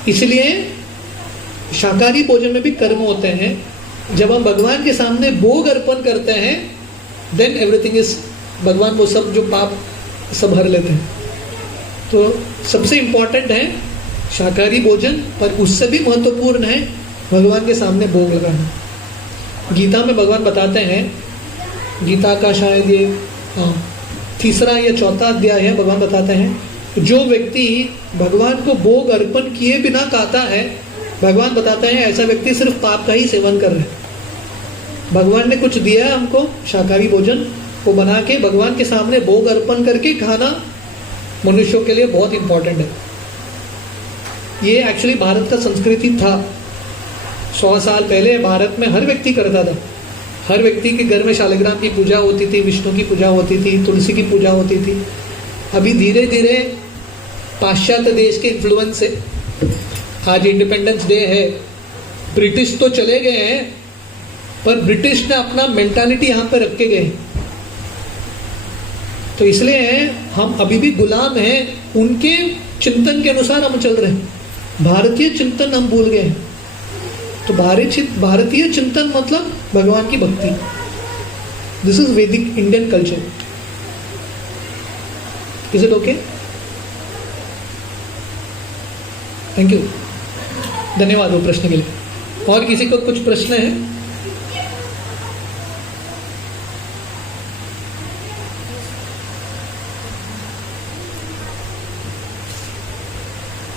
इसलिए शाकाहारी भोजन में भी कर्म होते हैं। जब हम भगवान के सामने भोग अर्पण करते हैं, देन एवरीथिंग इज, भगवान वो सब जो पाप सब हर लेते हैं। तो सबसे इम्पॉर्टेंट है शाकाहारी भोजन, पर उससे भी महत्वपूर्ण है भगवान के सामने भोग लगाना। गीता में भगवान बताते हैं, गीता का शायद ये तीसरा या चौथा अध्याय है, भगवान बताते हैं जो व्यक्ति भगवान को भोग अर्पण किए बिना खाता है, भगवान बताते हैं ऐसा व्यक्ति सिर्फ पाप का ही सेवन कर रहा है। भगवान ने कुछ दिया है हमको शाकाहारी भोजन, वो बना के भगवान के सामने भोग अर्पण करके खाना मनुष्यों के लिए बहुत इंपॉर्टेंट है। ये एक्चुअली भारत का संस्कृति था। 100 साल पहले भारत में हर व्यक्ति करता था। हर व्यक्ति के घर में शालिग्राम की पूजा होती थी, विष्णु की पूजा होती थी, तुलसी की पूजा होती थी। अभी धीरे धीरे पाश्चात्य देश के इन्फ्लुएंस से, आज इंडिपेंडेंस डे है, ब्रिटिश तो चले गए हैं, पर ब्रिटिश ने अपना मेंटालिटी यहाँ पर रख के गए, तो इसलिए हम अभी भी गुलाम हैं। उनके चिंतन के अनुसार हम चल रहे हैं, भारतीय चिंतन हम भूल गए हैं। तो भारतीय चिंतन मतलब भगवान की भक्ति। दिस इज वैदिक Indian culture. Is it okay? Thank you, धन्यवाद वो प्रश्न के लिए। और किसी को कुछ प्रश्न है?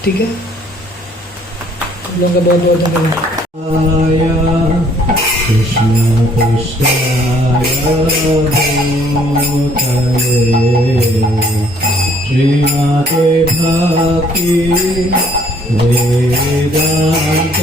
ठीक है, हम लोगों का बहुत बहुत धन्यवाद। कृष्ण कृष्णाय श्रीमते भक्ति वेदांत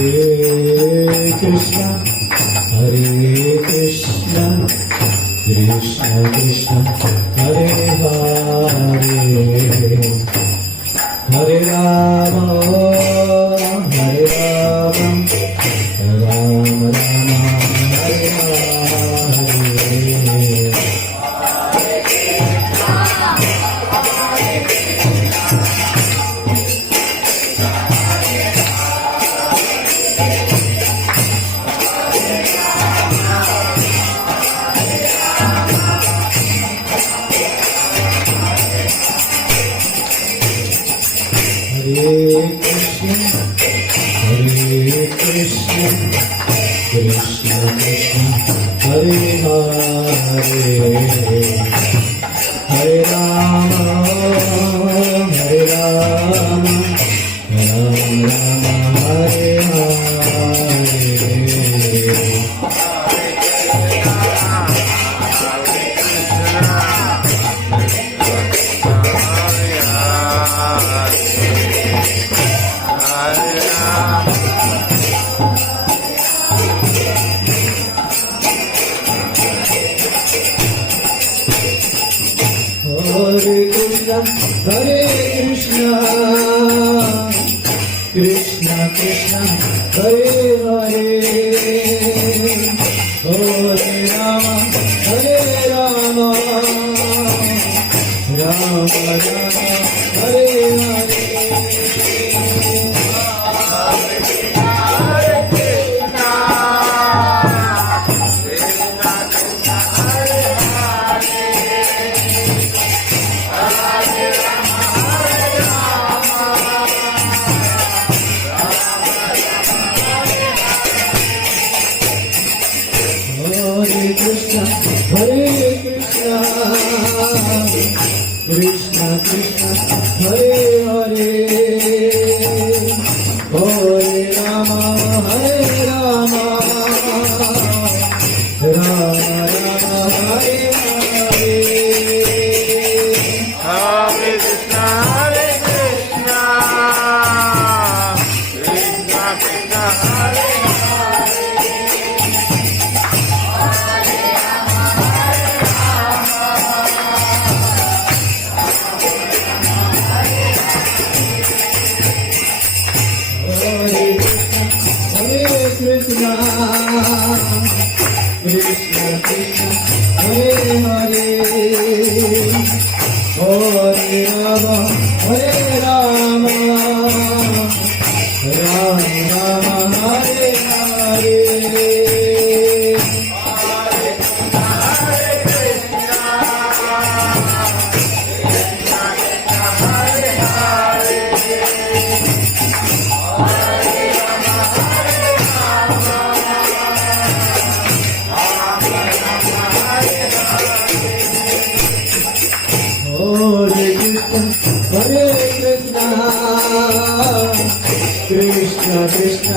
Krishna, Hare Krishna, Krishna Krishna, Hare Hare, Hare Rama, Hare Rama, Rama Rama, Hare Hare. Hare Krishna, Hare Krishna, Krishna Krishna, Hare Hare, Hare Rama, Hare Rama, Rama Rama, Hare Hare. Hare Krishna, Hare Krishna, Krishna Krishna, Hare Hare, Hare Rama, Hare Rama, Rama Rama, Hare Hare. Hare Krishna, Hare Krishna, Krishna Krishna, Hare Hare, Hare Rama, Hare Rama, Rama Rama, Hare Hare. Hare Krishna, Hare Krishna, Krishna Krishna, Hare Hare Krishna, Krishna Krishna, Hare Hare, Hare Rama, Hare Rama, Rama Rama, Hare Hare. Hare Krishna, Krishna Krishna,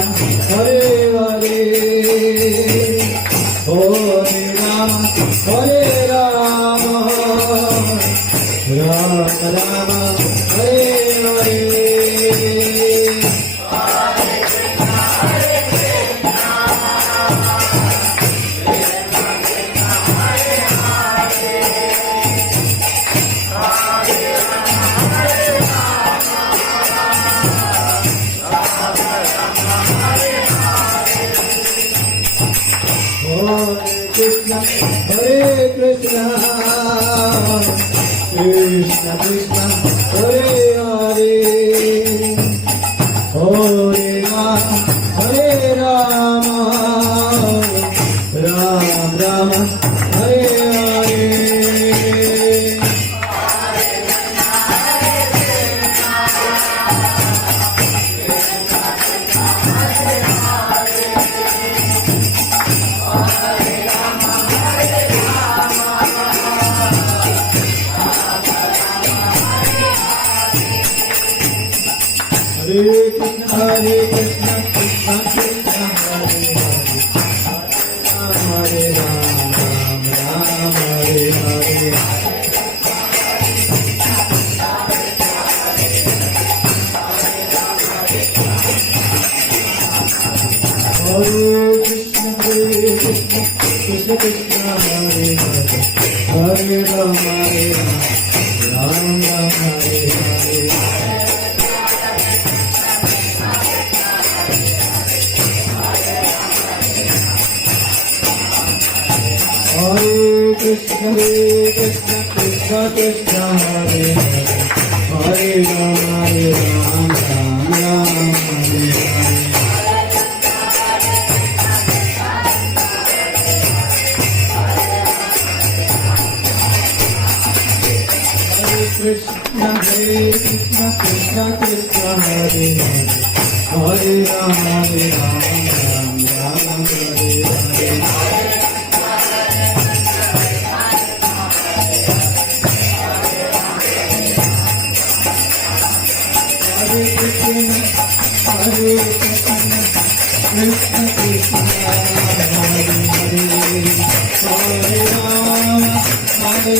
Hare Hare, Hare Rama, Hare Rama, Rama Rama, Hare Hare. Hare Krishna, Hare Krishna, Krishna Krishna, Hare Hare, Hare Rama, Hare Rama, Rama Rama, Hare Hare. Hare Krishna, Hare Krishna, Krishna Krishna, Hare Hare, Hare Rama, Rama Rama, Hare Hare. Krishna Krishna Hare Hare Hare Rama Rama Hare Hare Hare Krishna Krishna Krishna Hare Hare Hare Rama Rama Hare Hare Krishna Hare Krishna Krishna Krishna Hare Hare Hare Rama Rama Hare Hare Hare Krishna Hare Krishna Krishna Krishna Hare Hare Hare Rama Hare Rama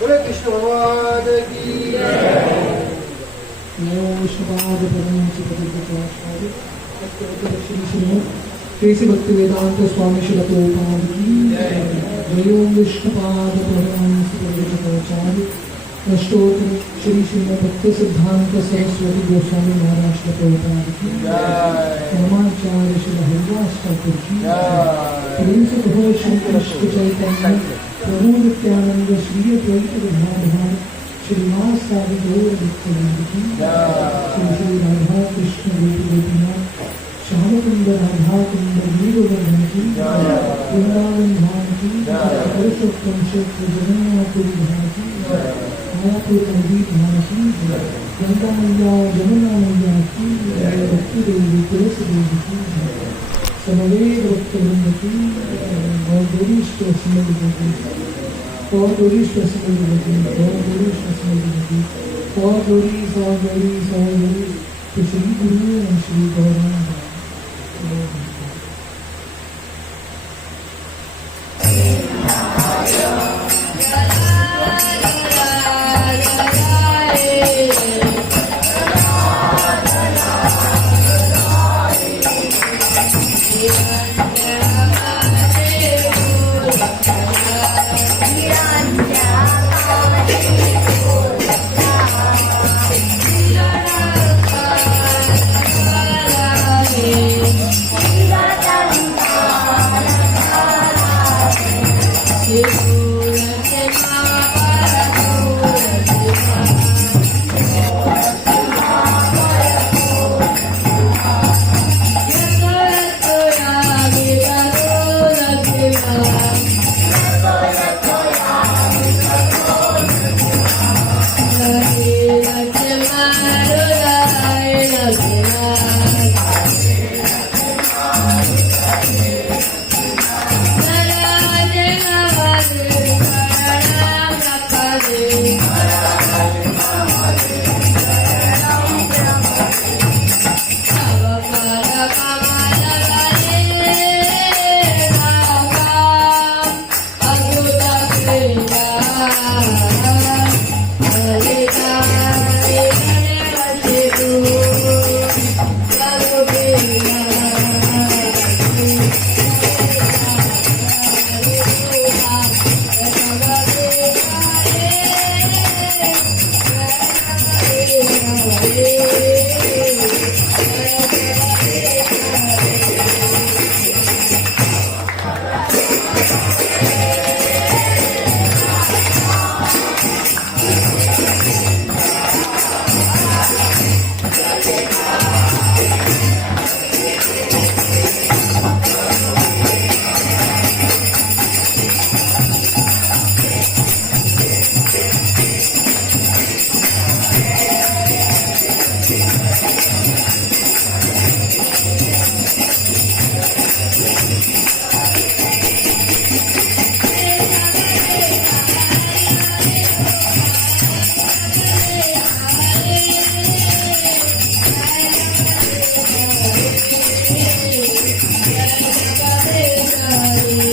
बोले कृष्ण भगवान की केसी भक्ति वेदांत स्वामी श्री प्रभुपाद की जय ओम विष्णुपाद प्रभुपाचार्य अष्टोत्र श्री श्रीमद भक्ति सिद्धांत सरस्वती गोस्वामी महाराज श्री प्रभुपाद की धर्माचार्य श्री हरिदास ठाकुर की प्रेम से कहो श्री कृष्ण चैतन्य प्रभु नित्यानंद श्री द्वैत विधान श्रीनिवास साधु गौर नित्यानंद की श्री राधा कृष्ण गोपीनाथ श्याम सुंदर राधा कुंदर वीरवर्धन की वृंदावन धाम की पुरुषोत्तम क्षेत्र जगन्नाथपुरी धाम की मायापुर नदी धाम की गंगा मैया जमुना मैया की भक्ति देवी तुलसी देवी की समवेद भक्तवृंद की गौरीश्वर स्मृति देवी गौरीश्वर स्मृति देवी गौरीश्वर स्मृति देवी गौरी तो श्री गुरु और श्री गौरांग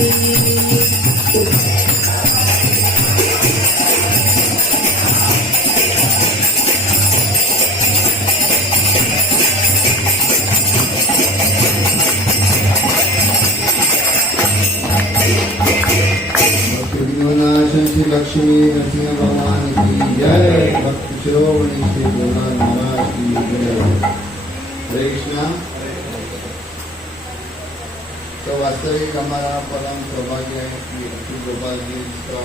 विघ्ननाशन श्री लक्ष्मी नरसिंह भगवान की जय। भक्त श्रोवणी श्री भोला महाराज की जय। हरे कृष्णा। तो वास्तविक हमारा परम सौभाग्य है कि श्री गोपाल जी इसका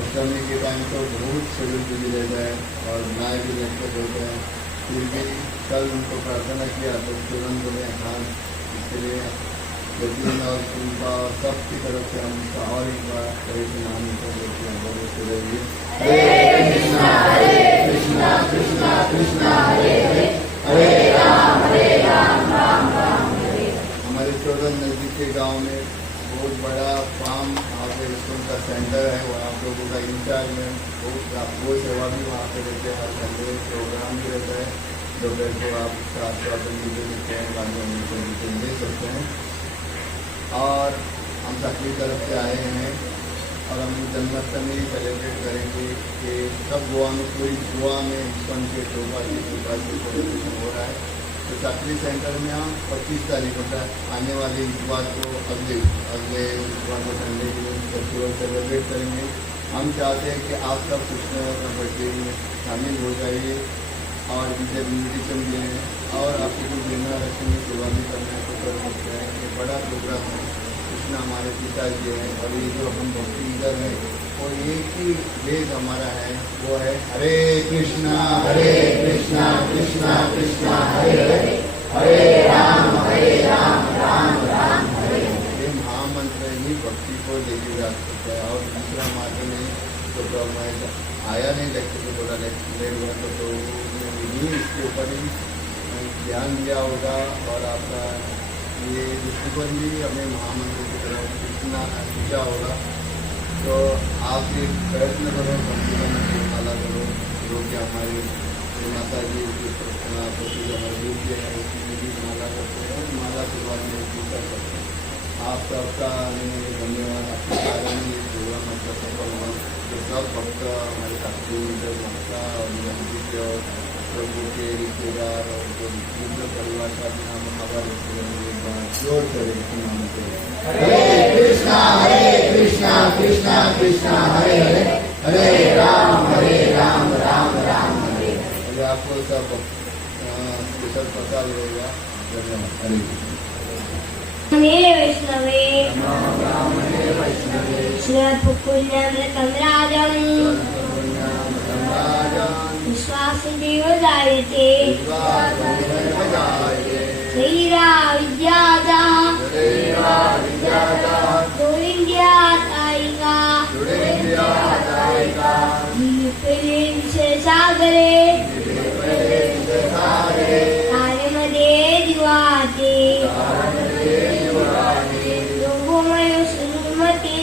अष्टमी के टाइम तो बहुत शेड्यूल बिजी रहता है और गाय भी लेकर होते हैं, फिर भी कल उनको प्रार्थना किया तो तुरंत उन्हें हाँ इसके लिए यकीन और कृपा और सबकी तरफ से हम उसका और एक बार हरे नाम को लेते हैं बोलते रहेंगे। हरे कृष्णा कृष्णा कृष्णा हरे हरे, हरे राम राम राम हरे। हमारे चौदह नजदीक के गांव में बहुत बड़ा फार्म वहाँ पे स्कूल का सेंटर है, वहाँ आप लोगों का इंचार्ज में वो सेवा भी वहाँ पे रहते हैं। हर संडे प्रोग्राम भी रहता है, दोपहर को आप उसका आश्वासन भी दे सकते हैं, बाद में उनको डिटेल दे सकते हैं। और हम सबकी तरफ से आए हैं और हम जन्माष्टमी सेलिब्रेट करेंगे कि सब गोवा में पूरी गोवा में इस्कॉन के शोभा की कृपा से सेलिब्रेशन हो रहा है। तो साकरी सेंटर में हम 25 तारीख होता है, आने वाले इतवार को अगले इतवार को संडे के दिन फेस्टिवल सेलिब्रेट करेंगे। हम चाहते हैं कि आप सब कृष्ण बर्थडे में शामिल हो जाइए और इनसे इन्विटेशन दिए हैं और आपको जो बिना रखने सेवा भी करना है तो कर सकते हैं। ये बड़ा प्रोग्राम है, कृष्ण हमारे पिताजी हैं और ये जो हम भक्ति इधर है और एक ही वेद हमारा है वो है हरे कृष्णा कृष्णा कृष्णा हरे हरे, हरे राम राम राम हरे। ये महामंत्र ही भक्ति को लेके जा सकता है और दूसरा मार्ग में तो मैं आया नहीं देखते तो थोड़ा लेट हुआ तो इसके ऊपर ही ध्यान दिया होगा और आपका ये दृष्टिकोण भी हमें महामंत्र की तरफ इतना खींचा होगा। तो आप ये प्रयत्न करो, संपूर्ण माला करो, जो कि हमारी माता जी की प्रति जो हमारे रूप है उसमें भी माला करते हैं, माला के बाद में पूजा करते हैं। आप सबका धन्यवाद, आपके कारण ये प्रोग्राम अच्छा सफल हुआ। तो सब भक्त हमारे साथी माता और जी के और प्रभु के रिश्तेदार और जो मित्र परिवार का भी नाम हमारे जोड़ करें नाम से हरे कृष्णा कृष्णा कृष्णा हरे हरे, हरे राम राम राम हरे। अगर आपको सब स्पेशल पता रहेगा। धन्यवाद। हरे वैष्णवे श्रीपुण्यमृतं राजम् विश्वासदेव जायते धैर्या विद्यादा गोविंद्या तायिका सागरे तारेमध्ये दिवाते योगमय सुमती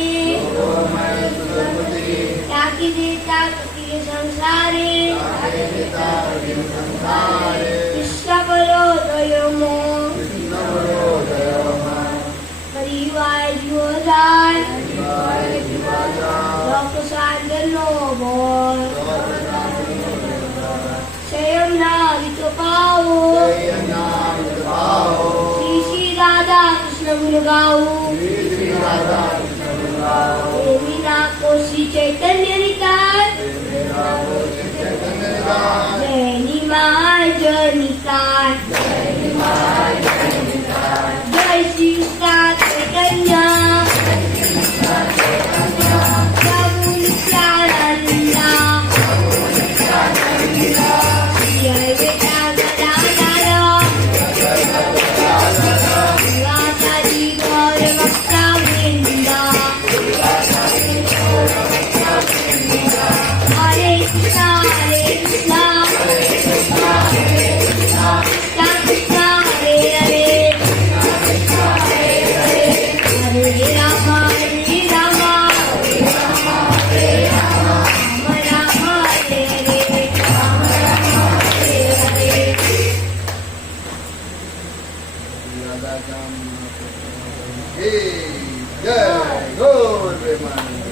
त्यागी देता कपिल संसारे कृष्ण परोदयमो परिवार जीवदान लोक साधनो बोल स्वयं नावित पाओ श्री श्री राधा कृष्ण गुण गाओ मीना कोशी चैतन्य निताय जय निमाय जय निताय जय श्री कृष्ण चैतन्य प्रभु नित्यानंद श्री अद्वैता गदाधर श्रीवासादि गौर भक्तवृंद हरे कृष्णा कृष्णा कृष्णा हरे हरे, हरे राम राम हरे हरे। राधा काम हे जय गौर प्रेमानंद